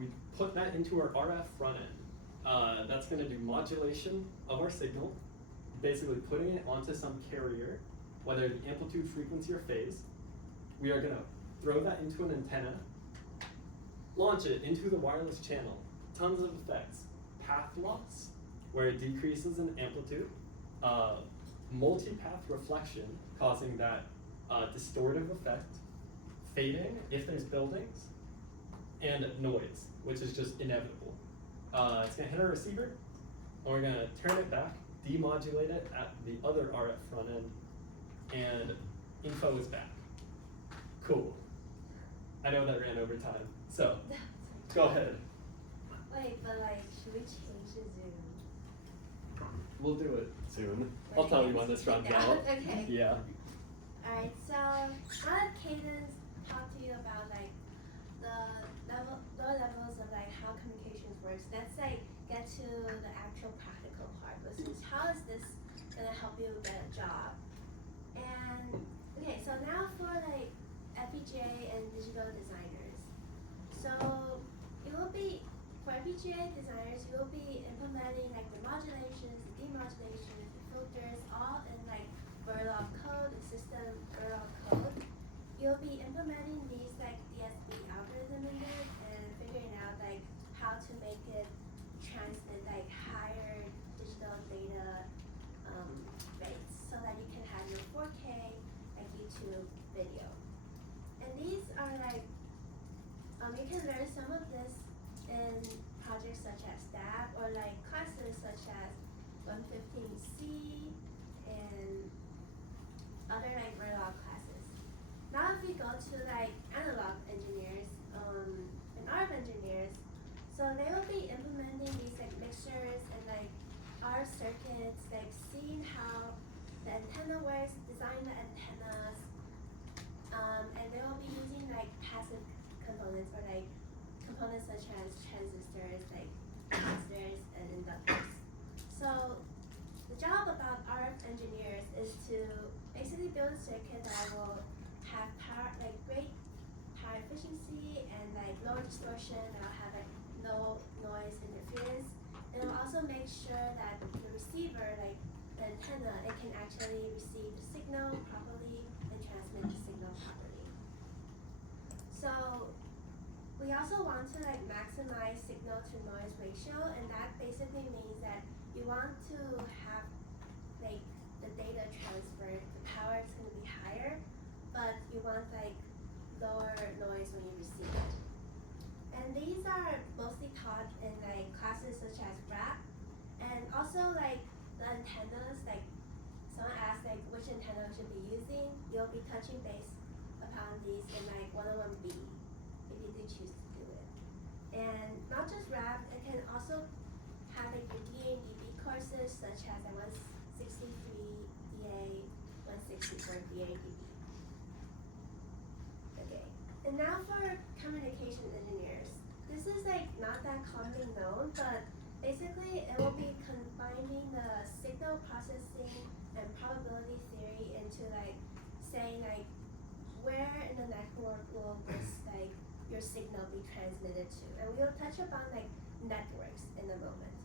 We put that into our RF front end. That's gonna do modulation of our signal, basically putting it onto some carrier, whether the amplitude, frequency, or phase. We are gonna throw that into an antenna, launch it into the wireless channel. Tons of effects. Path loss, where it decreases in amplitude. Multipath reflection, causing that distortive effect. fading if there's buildings, and noise, which is just inevitable. It's gonna hit our receiver, and we're gonna turn it back, demodulate it at the other RF front end, and info is back. Cool. I know that ran over time, so go ahead. Wait, but like, should we change the zoom? We'll do it soon. I'll Like, tell you when this runs yeah, out. okay. Yeah. Alright, so I'll let Cadence talk to you about like the lower levels of like how communications works. Let's like get to the actual practical part, which is how is this gonna help you get a job? And okay, so now for like FPGA and digital designers. So you will be for FPGA designers, you will be implementing like the modulations, the demodulations, the filters, all in like Verilog code, the system Verilog code. You'll be implementing these like DSP algorithm in there and figuring out like how to make it transmit like higher digital data rates so that you can have your 4K like YouTube video. And these are like you can learn some of this in projects such as STAB or like classes such as 115C and other like Verilog classes. Now if we go to like analog engineers and RF engineers, so they will be implementing these like mixers and like RF circuits, like seeing how the antenna works, design the antennas, and they will be using like passive components or like components such as transistors, like capacitors and inductors. So the job about RF engineers is to basically build a circuit that will have power, like great power efficiency and like low distortion, that will have like no noise interference. And it will also make sure that the receiver, like the antenna, it can actually receive the signal properly and transmit the signal properly. So we also want to like maximize signal to noise ratio, and that basically means that you want to have like the data transfer, the power is going to be higher, but you want like lower noise when you receive it. And these are mostly taught in like classes such as RAP, and also like the antennas, like someone asked like which antenna we should be using, you'll be touching base upon these in like 101B if you do choose to do it. And not just RAP, it can also have like your DA and DB courses such as like 163 DA, 164 DA DB. Okay, and now for communication engineers. This is like not that commonly known, but basically it will be combining the signal processing and probability theory into like saying like where in the network will this like your signal be transmitted to, and we'll touch upon like networks in a moment.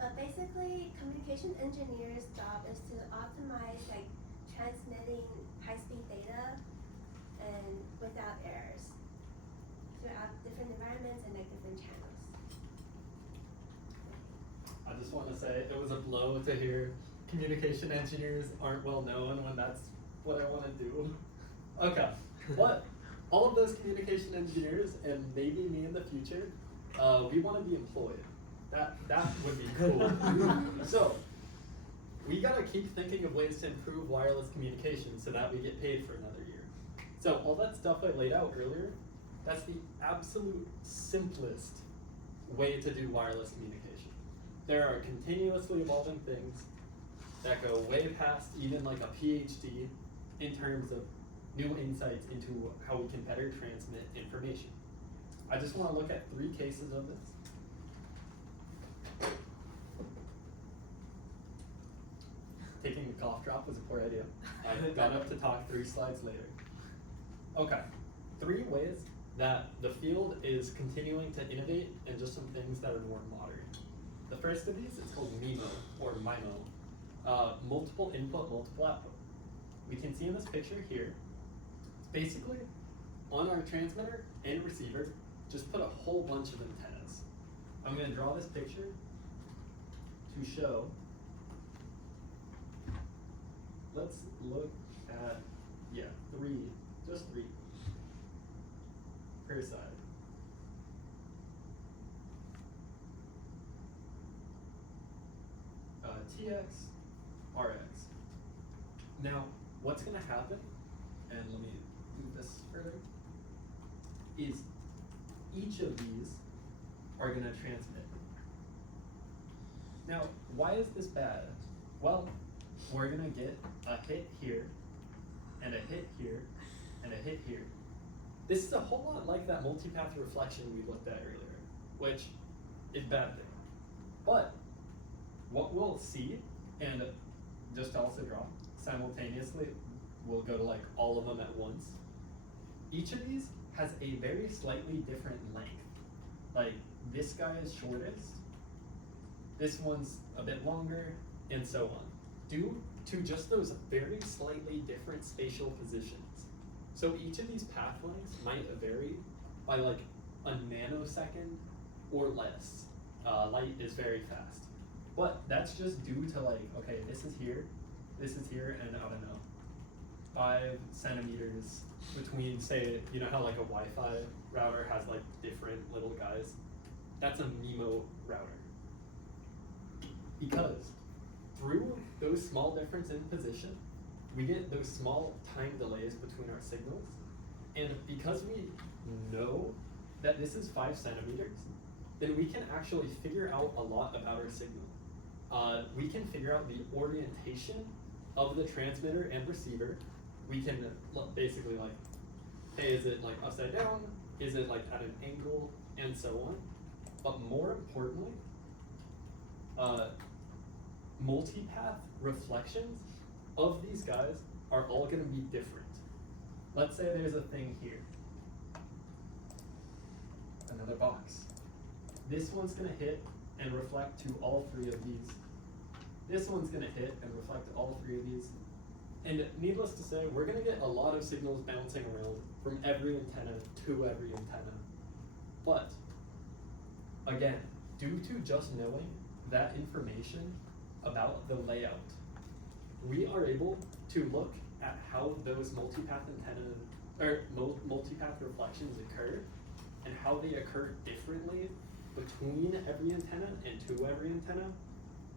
But basically, communication engineers' job is to optimize like transmitting high-speed data and without errors throughout different environments and like different channels. I just want to say it was a blow to hear communication engineers aren't well known when that's what I want to do. Okay, what? All of those communication engineers and maybe me in the future, we want to be employed. That would be cool. So we gotta keep thinking of ways to improve wireless communication so that we get paid for another year. So all that stuff I laid out earlier, that's the absolute simplest way to do wireless communication. There are continuously evolving things that go way past even like a PhD in terms of new insights into how we can better transmit information. I just want to look at 3 cases of this. Taking a cough drop was a poor idea. I got up to talk 3 slides later. Okay, 3 ways that the field is continuing to innovate and just some things that are more modern. The first of these is called MIMO, or MIMO, multiple input, multiple output. We can see in this picture here, basically on our transmitter and receiver, just put a whole bunch of antennas. I'm going to draw this picture to show. Let's look at, 3, just 3. per side. TX, RX. Now, what's gonna happen, and let me move this further, is each of these are gonna transmit. Now, why is this bad? Well, we're gonna get a hit here, and a hit here, and a hit here. This is a whole lot like that multipath reflection we looked at earlier, which is bad thing. But what we'll see, and just to also draw simultaneously, we'll go to like all of them at once. Each of these has a very slightly different length. Like this guy is shortest, this one's a bit longer, and so on, due to just those very slightly different spatial positions. So each of these path lengths might vary by like a nanosecond or less. Light is very fast. But that's just due to like, okay, this is here, and I don't know, 5 centimeters between, say, you know how like a Wi-Fi router has like different little guys? That's a MIMO router. Because through those small difference in position, we get those small time delays between our signals. And because we know that this is 5 centimeters, then we can actually figure out a lot about our signal. We can figure out the orientation of the transmitter and receiver. We can basically like, hey, is it like upside down? Is it like at an angle? And so on. But more importantly, multipath reflections of these guys are all gonna be different. Let's say there's a thing here. Another box. This one's gonna hit and reflect to all 3 of these. This one's gonna hit and reflect to all 3 of these. And needless to say, we're gonna get a lot of signals bouncing around from every antenna to every antenna. But, again, due to just knowing that information about the layout, we are able to look at how those multipath antennas, or multipath reflections occur, and how they occur differently between every antenna and to every antenna,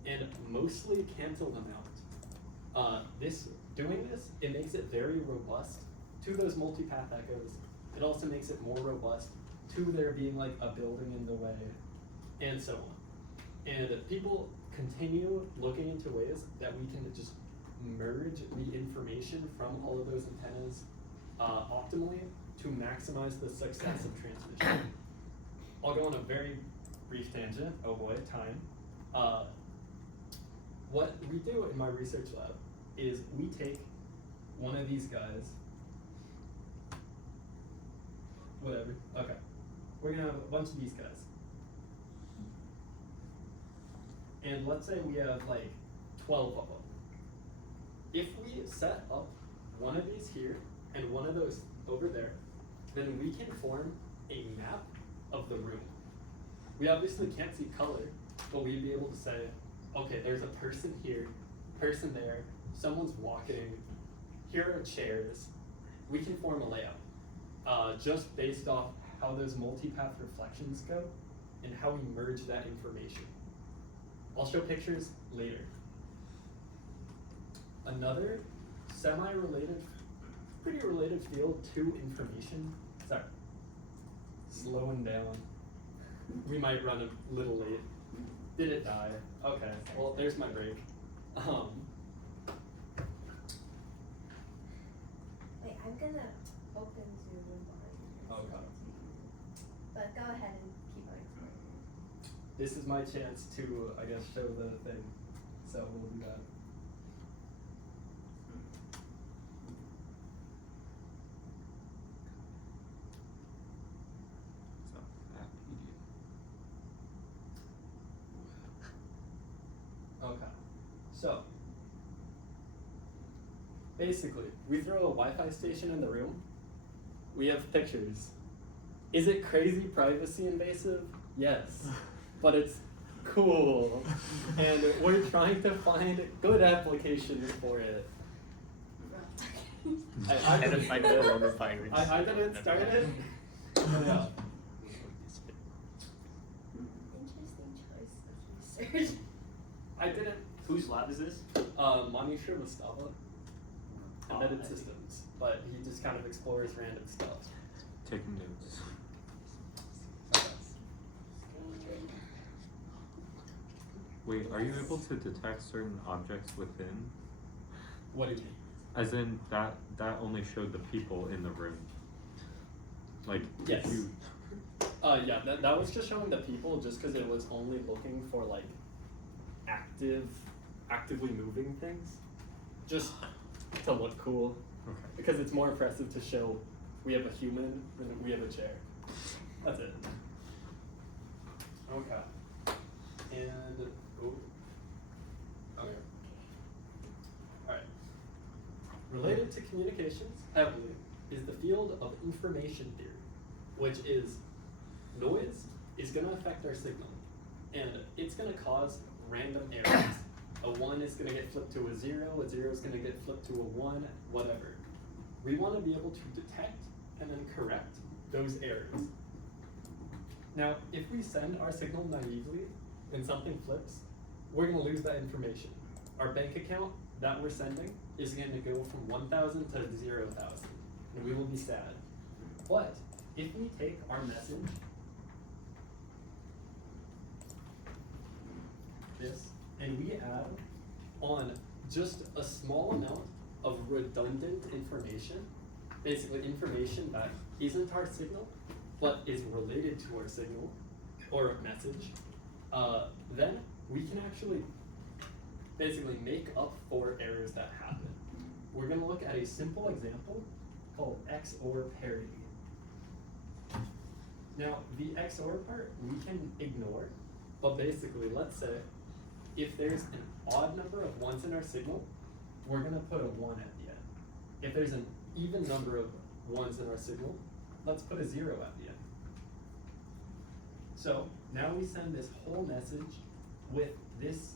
and mostly cancel them out. Doing this, it makes it very robust to those multipath echoes. It also makes it more robust to there being like a building in the way, and so on. And people continue looking into ways that we can just merge the information from all of those antennas optimally to maximize the success of transmission. I'll go on a very brief tangent. Oh boy, time. What we do in my research lab is we take one of these guys, whatever, okay. We're gonna have a bunch of these guys. And let's say we have like 12 of them. If we set up one of these here and one of those over there, then we can form a map of the room. We obviously can't see color, but we'd be able to say, okay, there's a person here, person there, someone's walking, here are chairs. We can form a layout just based off how those multipath reflections go and how we merge that information. I'll show pictures later. Another semi-related, pretty related field to information, sorry, slowing down. We might run a little late. Did it die? Okay, well, there's my break. Wait, I'm gonna open Zoom and monitor. Okay. But go ahead and keep on explaining. This is my chance to, I guess, show the thing. So we'll do that. Okay. So basically, we throw a Wi-Fi station in the room. We have pictures. Is it crazy privacy invasive? Yes. But it's cool. And we're trying to find good applications for it. I And if I coronavirus. didn't start it. Yeah. Interesting choice of research. I didn't. Whose lab is this? Manisha Mustava, embedded systems, but he just kind of explores random stuff. Taking notes. Wait, are you able to detect certain objects within? What do you mean? As in that only showed the people in the room. Like Yes. if you Yeah, that was just showing the people just because it was only looking for like actively moving things, just to look cool. okay. Because it's more impressive to show we have a human than we have a chair. That's it. Okay. And okay. Alright. Related to communications heavily is the field of information theory, which is noise is gonna affect our signal. And it's gonna cause random errors. A 1 is gonna get flipped to a 0 is gonna get flipped to a 1, whatever. We wanna be able to detect and then correct those errors. Now, if we send our signal naively and something flips, we're gonna lose that information. Our bank account that we're sending is gonna go from 1,000 to 0,000, and we will be sad. But if we take our message, this, and we add on just a small amount of redundant information, basically information that isn't our signal, but is related to our signal or message, then we can actually basically make up for errors that happen. We're gonna look at a simple example called XOR parity. Now, the XOR part we can ignore, but basically, let's say if there's an odd number of ones in our signal, we're gonna put a 1 at the end. If there's an even number of ones in our signal, let's put a 0 at the end. So now we send this whole message with this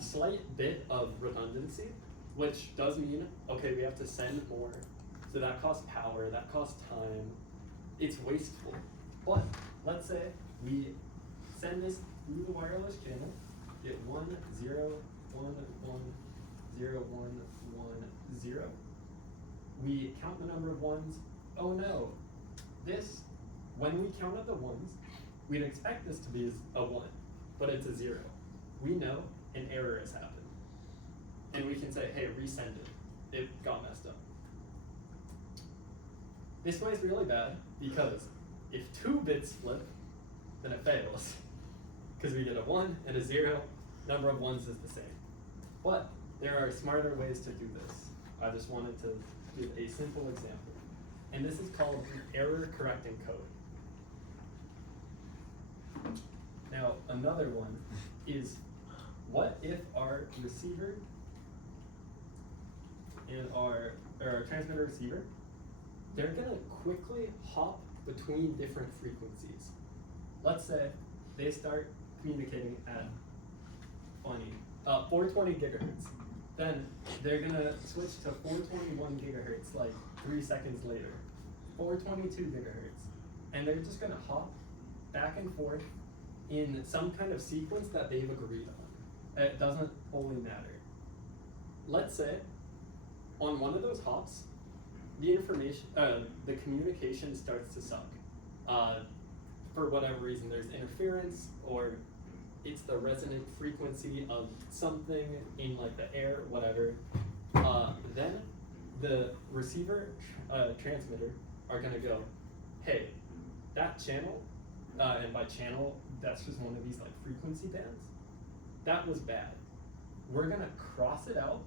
slight bit of redundancy, which does mean, okay, we have to send more. So that costs power, that costs time, it's wasteful. But let's say we send this through the wireless channel, get 1, 0, 1, 1, 0, 1, 1, 0. We count the number of ones. Oh no, this, when we counted the ones, we'd expect this to be a 1, but it's a 0. We know an error has happened. And we can say, hey, resend it. It got messed up. This way is really bad because if 2 bits flip, then it fails. Because we get a 1 and a 0, number of ones is the same. But there are smarter ways to do this. I just wanted to give a simple example. And this is called error correcting code. Now, another one is, what if our receiver and our transmitter receiver, they're gonna quickly hop between different frequencies. Let's say they start communicating at 420 gigahertz. Then they're gonna switch to 421 gigahertz like 3 seconds later, 422 gigahertz. And they're just gonna hop back and forth in some kind of sequence that they've agreed on. It doesn't wholly matter. Let's say on one of those hops, the communication starts to suck. For whatever reason, there's interference, or it's the resonant frequency of something in like the air, whatever. Then the receiver, transmitter are gonna go, hey, that channel, and by channel, that's just one of these like frequency bands, that was bad. We're gonna cross it out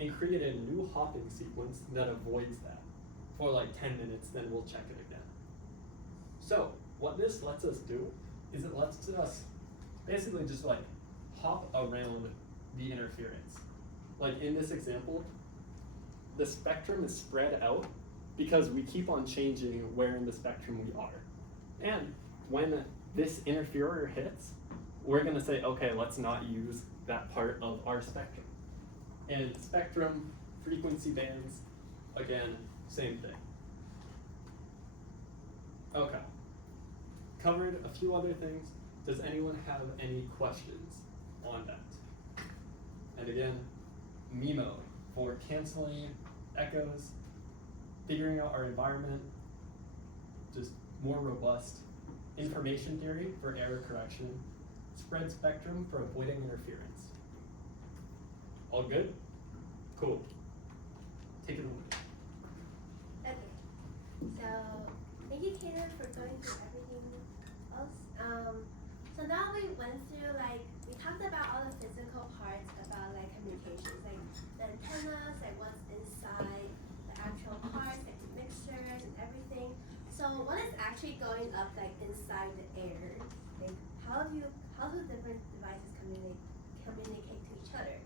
and create a new hopping sequence that avoids that for like 10 minutes, then we'll check it again. So what this lets us do is it lets us basically just like hop around the interference. Like in this example, the spectrum is spread out because we keep on changing where in the spectrum we are. And when this interferer hits, we're gonna say, okay, let's not use that part of our spectrum. And spectrum, frequency bands, again, same thing. Okay. covered a few other things. Does anyone have any questions on that? And again, MIMO for canceling echoes, figuring out our environment, just more robust. Information theory for error correction, spread spectrum for avoiding interference. All good? Cool. Take it away. Okay. So thank you, Kaden, for going through everything else. So now we went through we talked about all the physical parts about communications, the antennas, what's inside the actual parts, the mixtures and everything. So what is actually going up inside the air? How do different devices communicate to each other?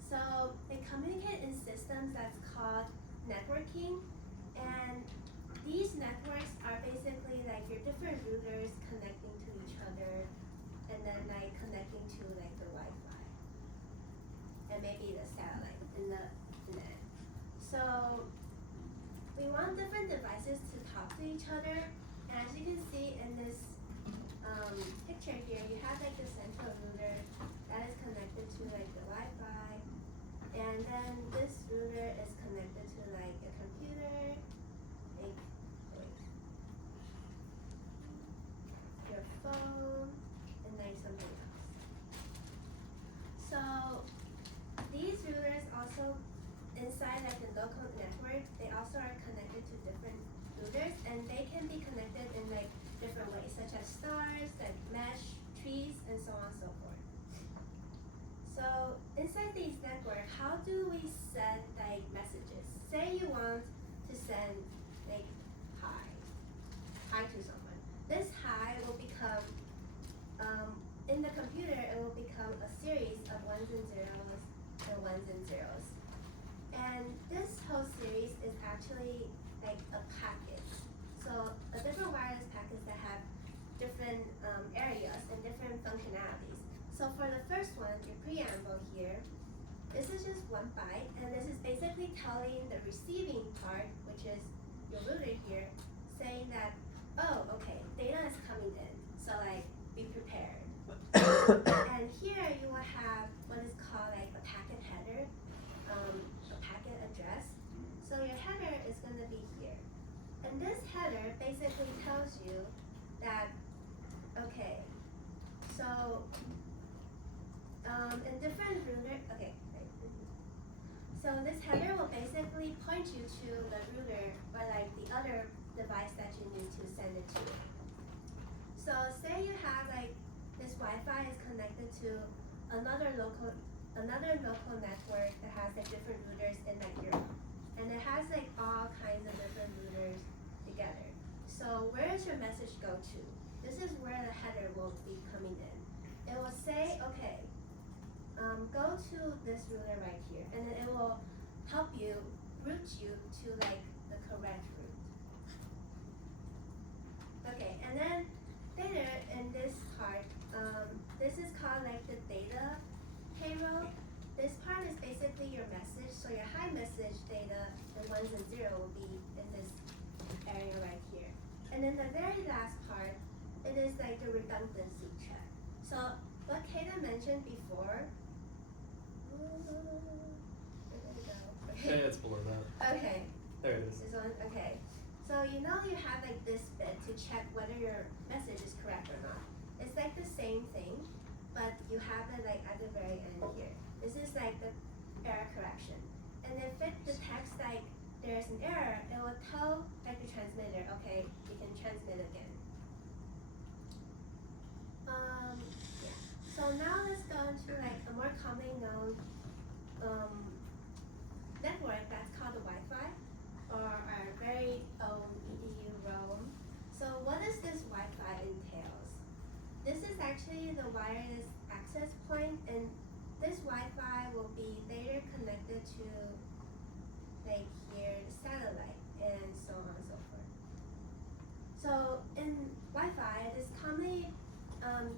So they communicate in systems that's called networking, and these networks are basically your different routers connecting to each other, and then connecting to the Wi-Fi, and maybe the satellite in the internet. So we want different devices to talk to each other, and as you can see in this picture here, you have the central router that is connected to the Wi-Fi, and then this router is connected to a computer, your phone, and something else. So these routers also inside the local network, they also are connected to different routers, and they can be connected in different ways, such as stars, mesh, trees, and so on and so forth. So inside these networks, how do we send messages? Say you want to send hi to someone. This hi will become in the computer, it will become a series of ones and zeros and ones and zeros. And this whole series is actually a packet. So a different wireless packets that have different areas and different functionalities. So for the first one, your preamble here, this is just 1 byte, and this is basically telling the receiving part, which is your router here, saying that, oh, okay, data is coming in, so be prepared. And here you will have what is called a packet header, a packet address. So your header is going to be here. And this header basically tells you that, okay, so in different router, okay, right. So this header will basically point you to the router or the other device that you need to send it to. So say you have this Wi-Fi is connected to another local network that has different routers in Europe, and it has all kinds of different routers together. So where does your message go to? This is where the header will be coming in. It will say, okay, go to this router right here, and then it will help you route you to the correct route. Okay, and then later in this part, this is called the data payload. This part is basically your message. So your high message data, the ones and zero, will be in this area right here. And then the very last part, it is the redundancy check. So what Kaden mentioned before. Where did it go? Okay, it's below that. Okay. There it is. This one, okay. So you have this bit to check whether your message is correct or not. It's the same thing, but you have it at the very end here. This is the error correction. And if it detects there's an error, it will tell the transmitter, okay, you can transmit again. Yeah. So now let's go into a more commonly known network that's called the Wi-Fi, or our very own EDU roam. So what does this Wi-Fi entails? This is actually the wireless access point, and this Wi-Fi will be later connected to here the satellite and so on and so forth. So in Wi-Fi, it is commonly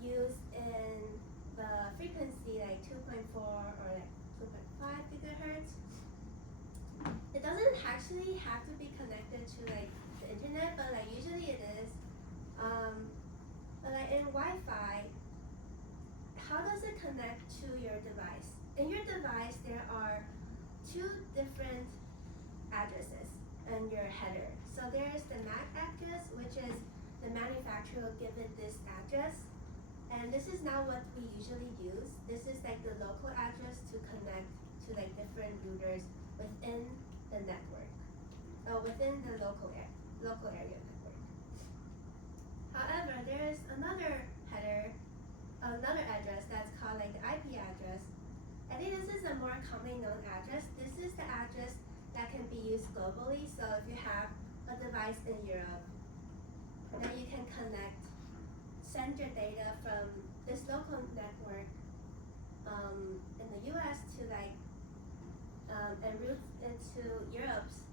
used in the frequency 2.4 or 2.5 gigahertz. It doesn't actually have to be connected to the internet, but usually it is. connect to your device. In your device, there are two different addresses in your header. So there's the MAC address, which is the manufacturer will give it this address. And this is not what we usually use. This is like the local address to connect to like different routers within the network, within the local area network. However, there is another header, another address that's called like the IP address. I think this is a more commonly known address. This is the address that can be used globally. So if you have a device in Europe, then you can connect, send your data from this local network in the US to like, and route into Europe's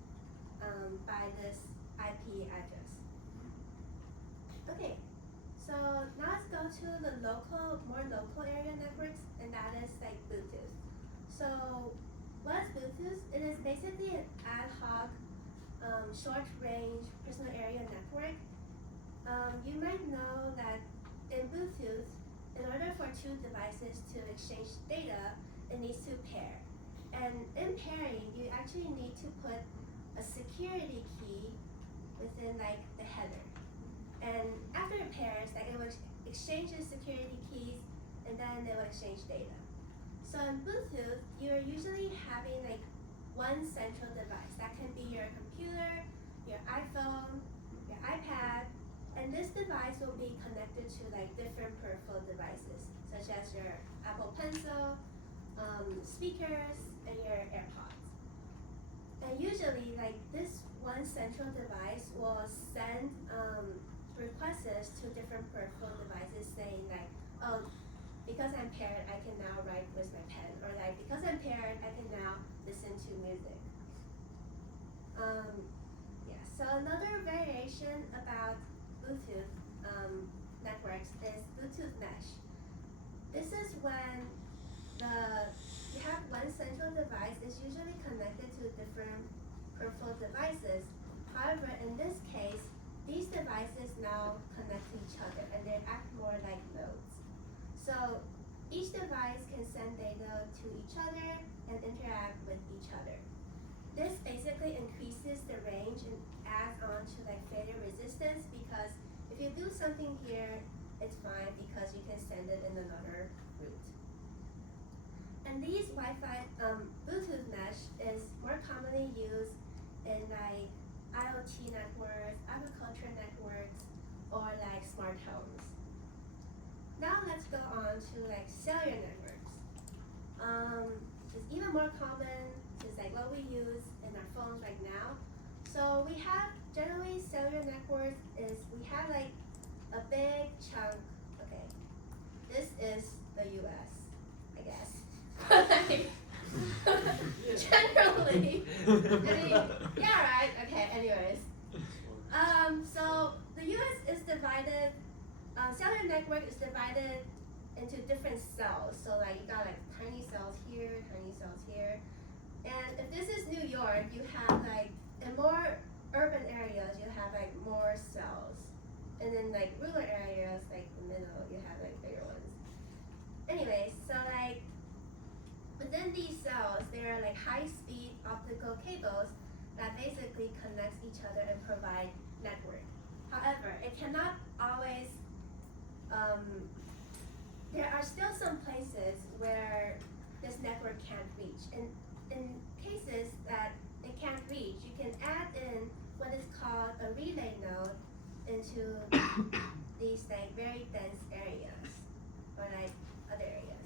by this IP address. Okay, so now let's go to the more local area networks, and that is like Bluetooth. So what is Bluetooth? It is basically an ad hoc, short-range personal area network. You might know that in Bluetooth, in order for two devices to exchange data, it needs to pair. And in pairing, you actually need to put a security key within like the header. And after it pairs, like it will exchange the security keys, and then they will exchange data. So in Bluetooth, you're usually having like one central device. That can be your computer, your iPhone, your iPad, and this device will be connected to like different peripheral devices, such as your Apple Pencil, speakers, and your AirPods. And usually, like this one central device will send requests to different peripheral devices saying like, oh, because I'm paired, I can now write with my pen, or like because I'm paired, I can now listen to music. Yeah. So another variation about Bluetooth networks is Bluetooth mesh. This is when you have one central device is usually connected to different peripheral devices. However, in this case, these devices now connect to each other and they act more like nodes. So each device can send data to each other and interact with each other. This basically increases the range and adds on to like failure resistance, because if you do something here, it's fine because you can send it in another route. And these Wi-Fi Bluetooth mesh is more commonly used in like IoT networks, agriculture networks, or like smart homes. Now let's go on to like cellular networks. It's even more common. It's like what we use in our phones right now. So we have generally cellular networks is we have like a big chunk. Okay, this is the U.S. I guess. Generally, I mean, yeah, right. Okay. Anyways, so the U.S. is divided. Cellular network is divided into different cells. So like you got like tiny cells here, and if this is New York, you have like in more urban areas you have like more cells, and then like rural areas like the middle you have like bigger ones. Anyways, so like within these cells there are like high-speed optical cables that basically connect each other and provide network. However, it cannot always. There are still some places where this network can't reach. And in cases that it can't reach, you can add in what is called a relay node into these like very dense areas or like other areas.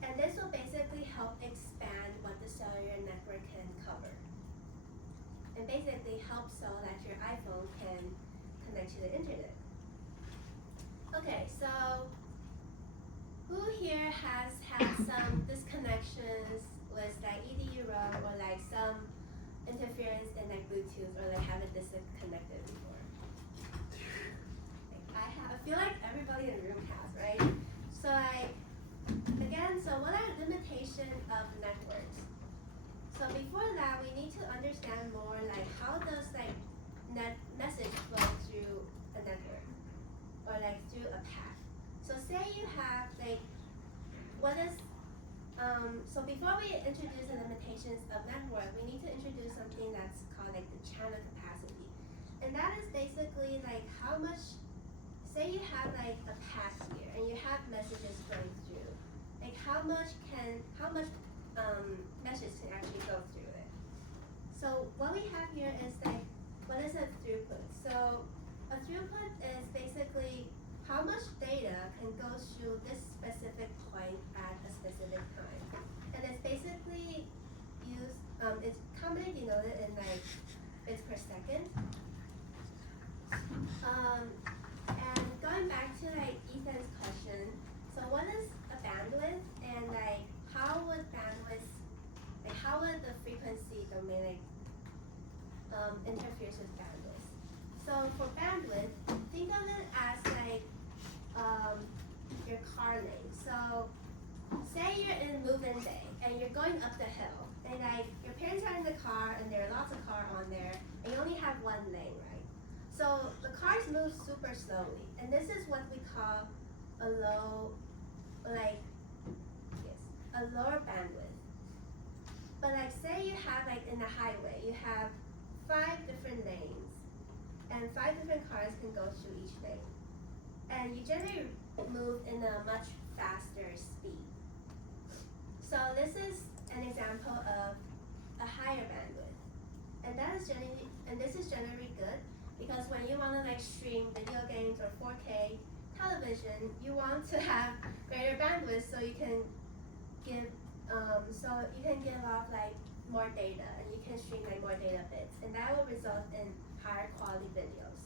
And this will basically help expand what the cellular network can cover. And basically help so that your iPhone can connect to the internet. Okay, so who here has had some disconnections with like EDU-ROM or like some interference in like Bluetooth, or like have it disconnected before? Like I feel like everybody in the room has, right? So like, again, so what are limitations of networks? So before that, we need to understand more like how does like message flow through a network or like through a path. So say you have like what is so before we introduce the limitations of network, we need to introduce something that's called like the channel capacity. And that is basically like how much, say you have like a path here and you have messages going through. Like how much message can actually go through it. So what we have here is like, what is a throughput? So a throughput is basically how much data can go through this specific point at a specific time. And it's basically used, it's commonly denoted in like bits per second. And going back to like Ethan's question, so what is a bandwidth and like how would the frequency domain interferes with bandwidth? So for bandwidth, think of it as like your car lane. So say you're in Move-In Day and you're going up the hill and like your parents are in the car and there are lots of cars on there and you only have one lane, right? So the cars move super slowly and this is what we call a lower bandwidth. But like say you have like in the highway, you have 5 different lanes and 5 different cars can go through each lane. And you generally move in a much faster speed. So this is an example of a higher bandwidth. And this is generally good because when you want to like stream video games or 4K television, you want to have greater bandwidth so you can give off like more data and you can stream like more data bits and that will result in higher quality videos.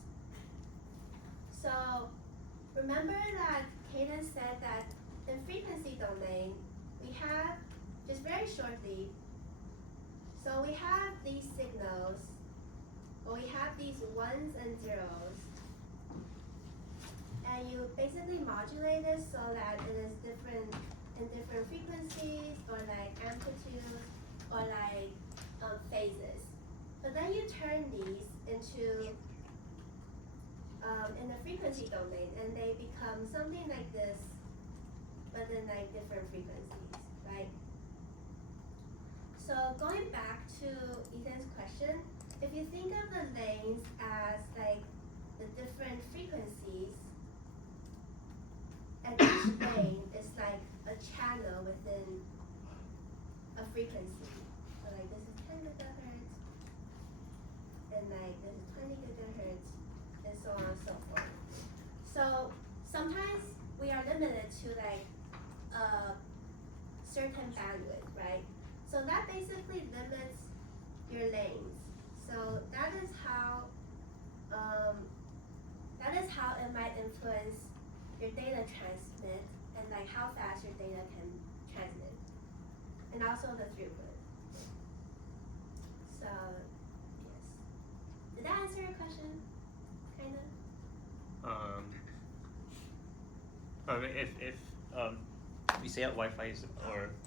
So remember that Cadence said that in frequency domain we have, just very shortly, so we have these signals, or we have these ones and zeros, and you basically modulate it so that it is different in different frequencies or like amplitudes or like phases. But then you turn these into in the frequency domain and they become something like this but in like different frequencies, right? So going back to Ethan's question, if you think of the lanes as like the different frequencies, and each lane is like a channel within a frequency. So like this is 10 gigahertz, and like this is 20 gigahertz, and so on and so forth. So sometimes we are limited to like a certain bandwidth, right? So that basically limits your lanes. So that is how it might influence your data transmit and like how fast your data can transmit, and also the throughput. So yes, did that answer your question? Kind of. If we say that Wi-Fi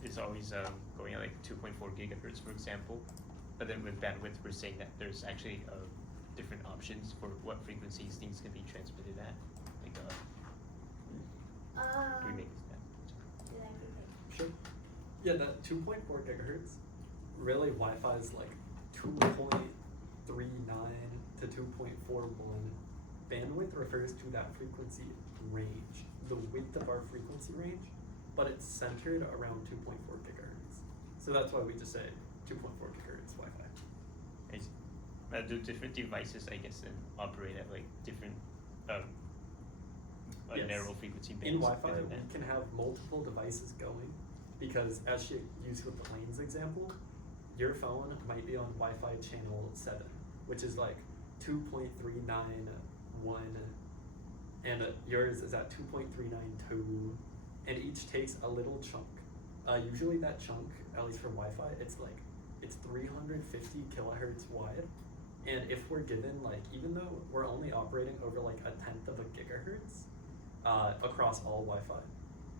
is always going at like 2.4 gigahertz, for example, but then with bandwidth we're saying that there's actually different options for what frequencies things can be transmitted at. Like, do we make that? Did I repeat? Sure. Yeah, that 2.4 gigahertz, really Wi-Fi is like 2.39 to 2.41. Bandwidth refers to that frequency range, the width of our frequency range, but it's centered around 2.4 gigahertz. So that's why we just say 2.4 gigahertz Wi-Fi. I see. Do different devices, I guess, then operate at like different Yes. narrow frequency bands? In Wi-Fi, within we that? can have multiple devices going because, as she used with the lanes example, your phone might be on Wi-Fi channel 7, which is like 2.391, and yours is at 2.392, and each takes a little chunk. Usually that chunk, at least for Wi-Fi, it's 350 kilohertz wide. And if we're given like, even though we're only operating over like 1/10 of a gigahertz across all Wi-Fi,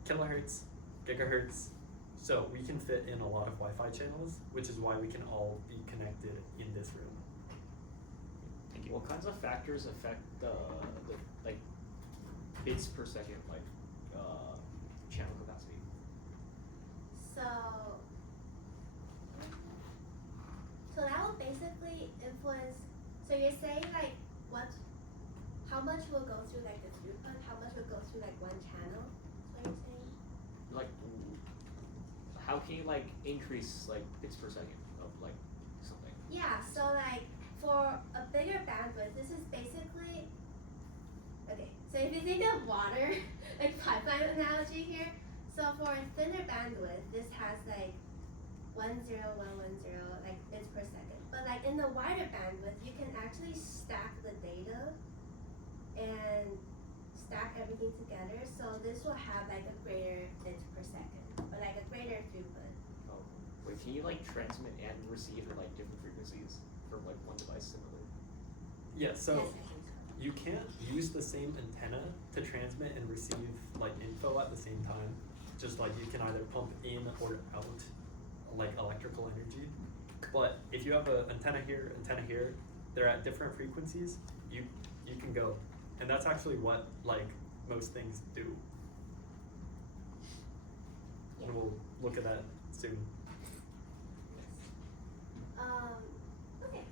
kilohertz, gigahertz, so we can fit in a lot of Wi-Fi channels, which is why we can all be connected in this room. Thank you. What kinds of factors affect the like bits per second, like channel capacity? so that will basically influence. So you're saying like how much will go through like the throughput? How much will go through like one channel? That's what you're saying? Like, how can you like increase like bits per second of like something? Yeah, so like for a bigger bandwidth, this is basically okay. So if you think of water, like pipeline analogy here, so for a thinner bandwidth, this has like 10110 like bits per second. But like in the wider bandwidth, you can actually stack the data and stack everything together. So this will have like a greater bits per second, or like a greater throughput. Oh, wait, can you like transmit and receive at like different frequencies from like one device similarly? Yeah, so Yes, I think so. you can't use the same antenna to transmit and receive like info at the same time. Just like you can either pump in or out like electrical energy. But if you have an antenna here, they're at different frequencies, you can go. And that's actually what like most things do. Yeah. And we'll look at that soon. Okay.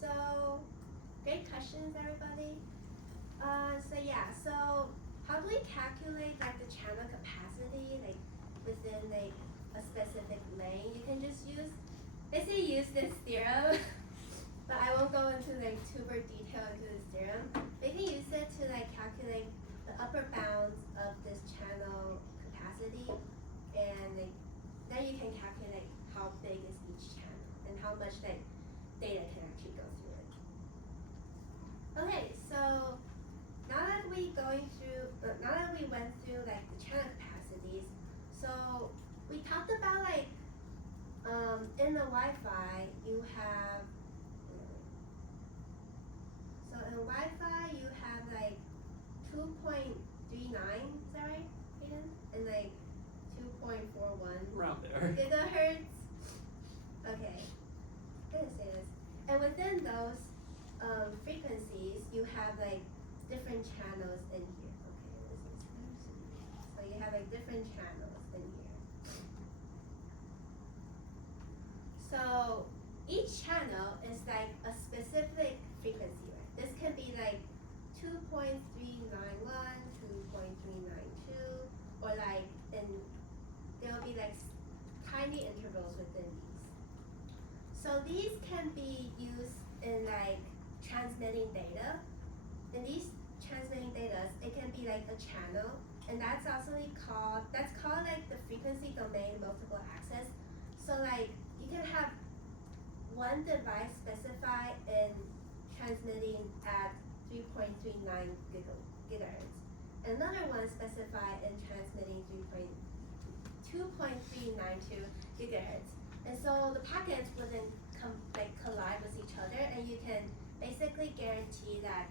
So, great questions, everybody. So yeah, so how do we calculate like the channel capacity like within like a specific lane? You can just basically use this theorem, but I won't go into like super detail into this theorem. But you can use it to like calculate the upper bounds of this channel capacity, and like then you can calculate how big is each channel and how much like data can actually go through it. Okay, so now that we went through like the channel capacities, so we talked about like in the Wi-Fi you have you have like 2.39, is that right, Hayden? And like 2.41 Around there. gigahertz. Okay, I'm gonna say this. And within those frequencies, you have like different channels in here. Okay, this is so you have like different channels in here. So each channel is like a specific frequency, right? This can be like 2.391, 2.392, or like there will be like tiny intervals within these. So these can be used in like transmitting data. In these transmitting data, it can be like a channel, and that's called like the frequency domain multiple access. So like you can have one device specified in transmitting at 3.39 gigahertz, another one specified in transmitting 2.392 gigahertz. And so the packets wouldn't collide with each other, and you can basically guarantee that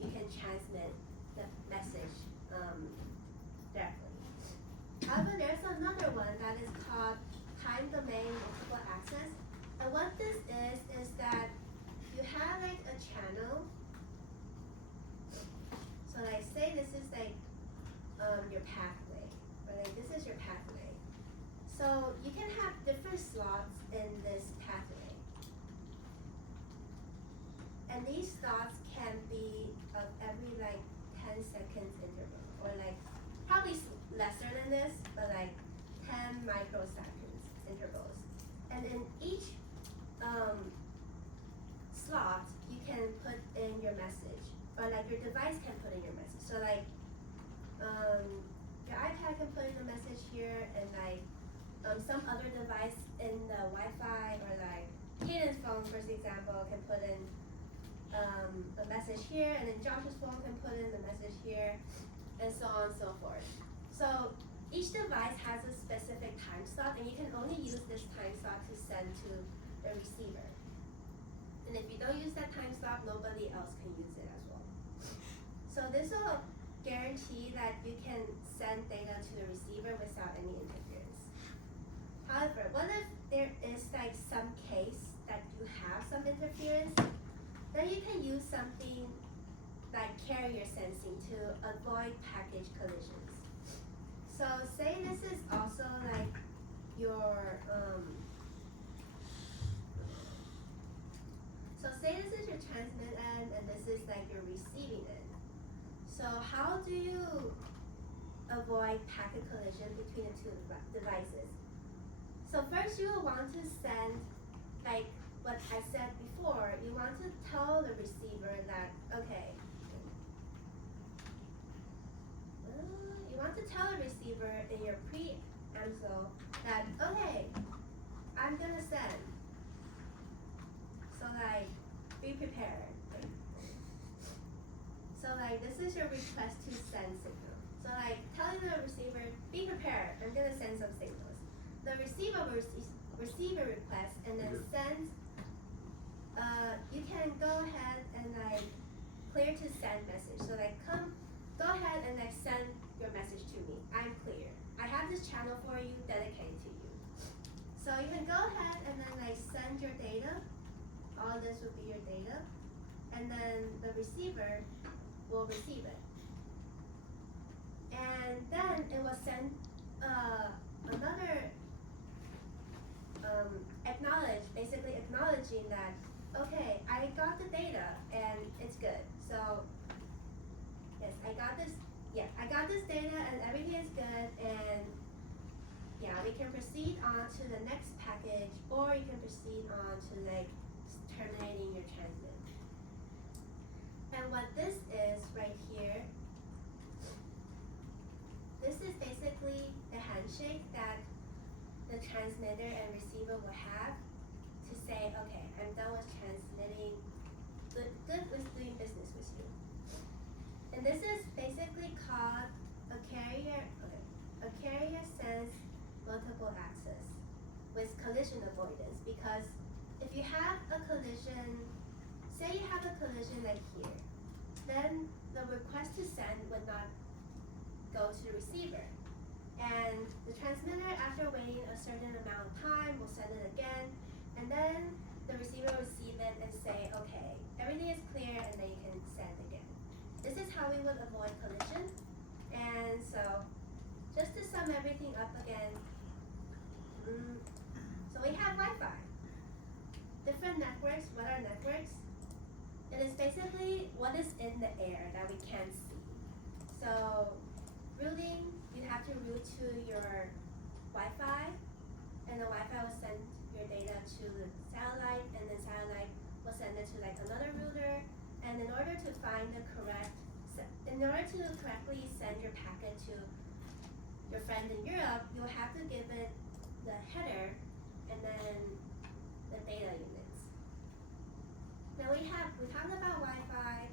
you can transmit the message directly. However, there's another one that is called time domain multiple access. And what this is that you have like a channel. So like say this is like your pathway, or like this is your pathway. So you can have different slots in this pathway. And these slots can be of every like 10 seconds interval, or like probably lesser than this, but like 10 microseconds intervals. And in each slot, you can put in your message, or like your device can put in your message. So like your iPad can put in a message here, and like some other device in the Wi-Fi, or like Hayden's phone, for example, can put in a message here, and then Josh's phone can put in the message here, and so on and so forth. So each device has a specific time slot, and you can only use this time slot to send to the receiver. And if you don't use that time slot, nobody else can use it as well. So this will guarantee that you can send data to the receiver without any interference. However, what if there is like some case that you have some interference? Then you can use something like carrier sensing to avoid package collisions. So say this is also like your so say this is your transmit end and this is like your receiving end. So how do you avoid packet collision between the two devices? So first you will want to send, like what I said before, you want to tell the receiver that, okay, you want to tell the receiver in your pre-AMSL that, okay, I'm gonna send. So like, be prepared. So like, this is your request to send signal. So like, telling the receiver, be prepared, I'm gonna send some signals. The receiver will receive a request and then send, you can go ahead and like, clear to send message. So like, go ahead and like send your message to me. I'm clear. I have this channel for you dedicated to you. So you can go ahead and then like send your data. All this would be your data. And then the receiver will receive it. And then it will send another basically acknowledging that, okay, I got the data and it's good. So yes, I got this data and everything is good, and yeah, we can proceed on to the next package, or you can proceed on to like terminating your transmit. And what this is right here, this is basically the handshake that the transmitter and receiver will have to say, okay, I'm done with transmitting, good with doing business with you. And this is basically called a carrier sends multiple access with collision avoidance, because if you have a collision, say you have a collision like here, then the request to send would not go to the receiver. And the transmitter, after waiting a certain amount of time, will send it again, and then the receiver will receive it and say, okay, everything is clear, and then you can send again. This is how we would avoid collision. And so, just to sum everything up again, so we have Wi-Fi. Different networks. What are networks? It is basically what is in the air that we can't see. So, routing, you have to route to your Wi-Fi, and the Wi-Fi will send your data to the satellite, and the satellite will send it to like another router. And in order to correctly send your packet to your friend in Europe, you'll have to give it the header and then the data units. Now we talked about Wi-Fi,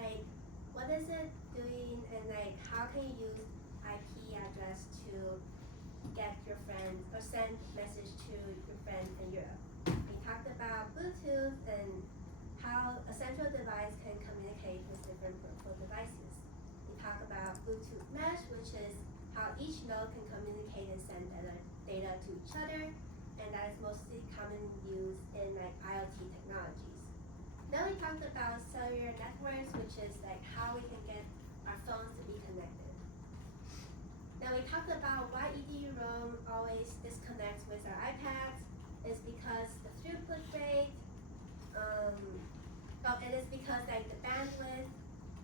like what is it doing, and like how can you use IP address to get your friend or send message to your friend in Europe. We talked about Bluetooth and how a central device can communicate with different peripheral devices. We talk about Bluetooth mesh, which is how each node can communicate and send data to each other, and that is mostly commonly used in like IoT technologies. Then we talked about cellular networks, which is like how we can get our phones to be connected. Now we talked about why EDU-ROM always disconnects with our iPads. Is because the throughput rate, it is because like the bandwidth,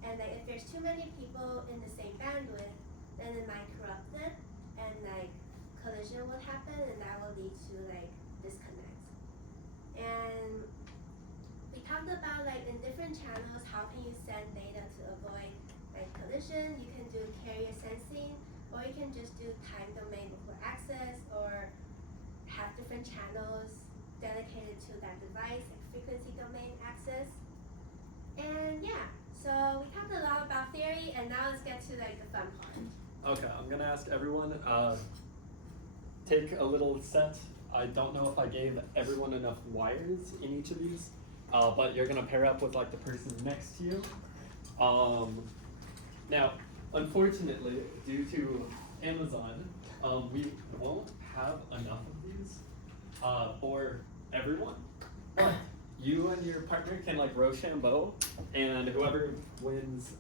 and like if there's too many people in the same bandwidth, then it might corrupt it, and like collision will happen, and that will lead to like disconnects. And we talked about like in different channels, how can you send data to avoid like collision? You can do carrier sensing, or you can just do time domain before access, or have different channels dedicated to that device, like frequency domain access. And yeah, so we talked a lot about theory, and now let's get to like the fun part. Okay, I'm gonna ask everyone, take a little set. I don't know if I gave everyone enough wires in each of these, but you're gonna pair up with like the person next to you. Now, unfortunately, due to Amazon, we won't have enough of these for everyone. But you and your partner can like Rochambeau, and whoever wins,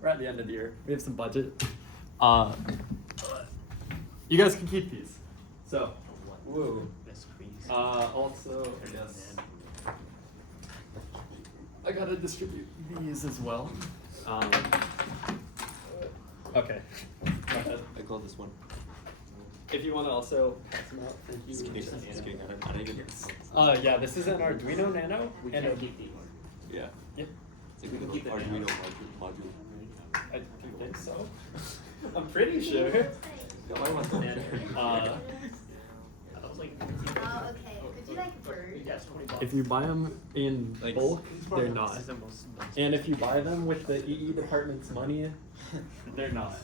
we're at the end of the year, we have some budget. You guys can keep these. So, whoa. That's crazy. Also, Turn down yes. that. I gotta distribute these as well. Okay. Go ahead. I call this one. If you want to also pass them out, thank you. Just kidding, just kidding. I don't even hear. Yeah, this is an Arduino Nano, We and can it, keep these. Yeah. yeah, It's like a We can little keep it Arduino now. module. I think so. I'm pretty sure. No, I want that. I was like, Oh, okay. Could you like bird? yes, $20. If you buy them in Like- bulk, they're This not. is the most. And if you buy them with the EE department's money, they're not.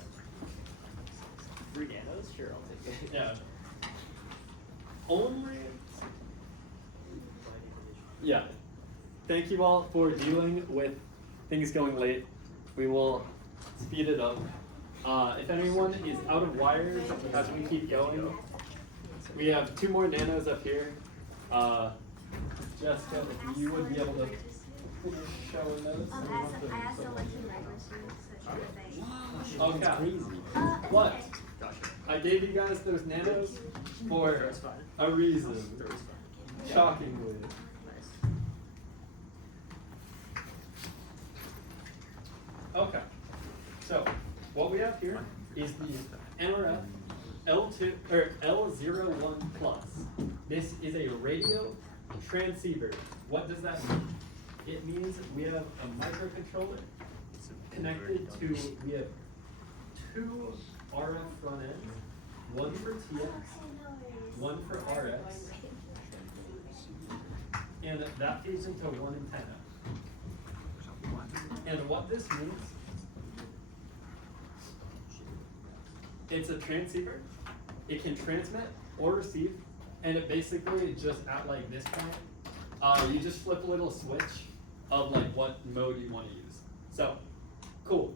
Free nanos? Sure, I'll take it. Yeah. Only. Yeah. Thank you all for dealing with things going late. We will speed it up. If anyone is out of wires as we keep going, we have 2 more nanos up here. Jessica, if you would be able to finish showing those. I asked her what she liked when she was Okay. What? What? I gave you guys those nanos for a reason. Shockingly. Okay. So, what we have here is the NRF L2 or L01 Plus. This is a radio transceiver. What does that mean? It means we have a microcontroller connected to, we have 2 RF front ends, one for TX, one for RX, and that feeds into one antenna. And what this means, it's a transceiver, it can transmit or receive, and it basically just at like this point, you just flip a little switch of like what mode you want to use. So, cool.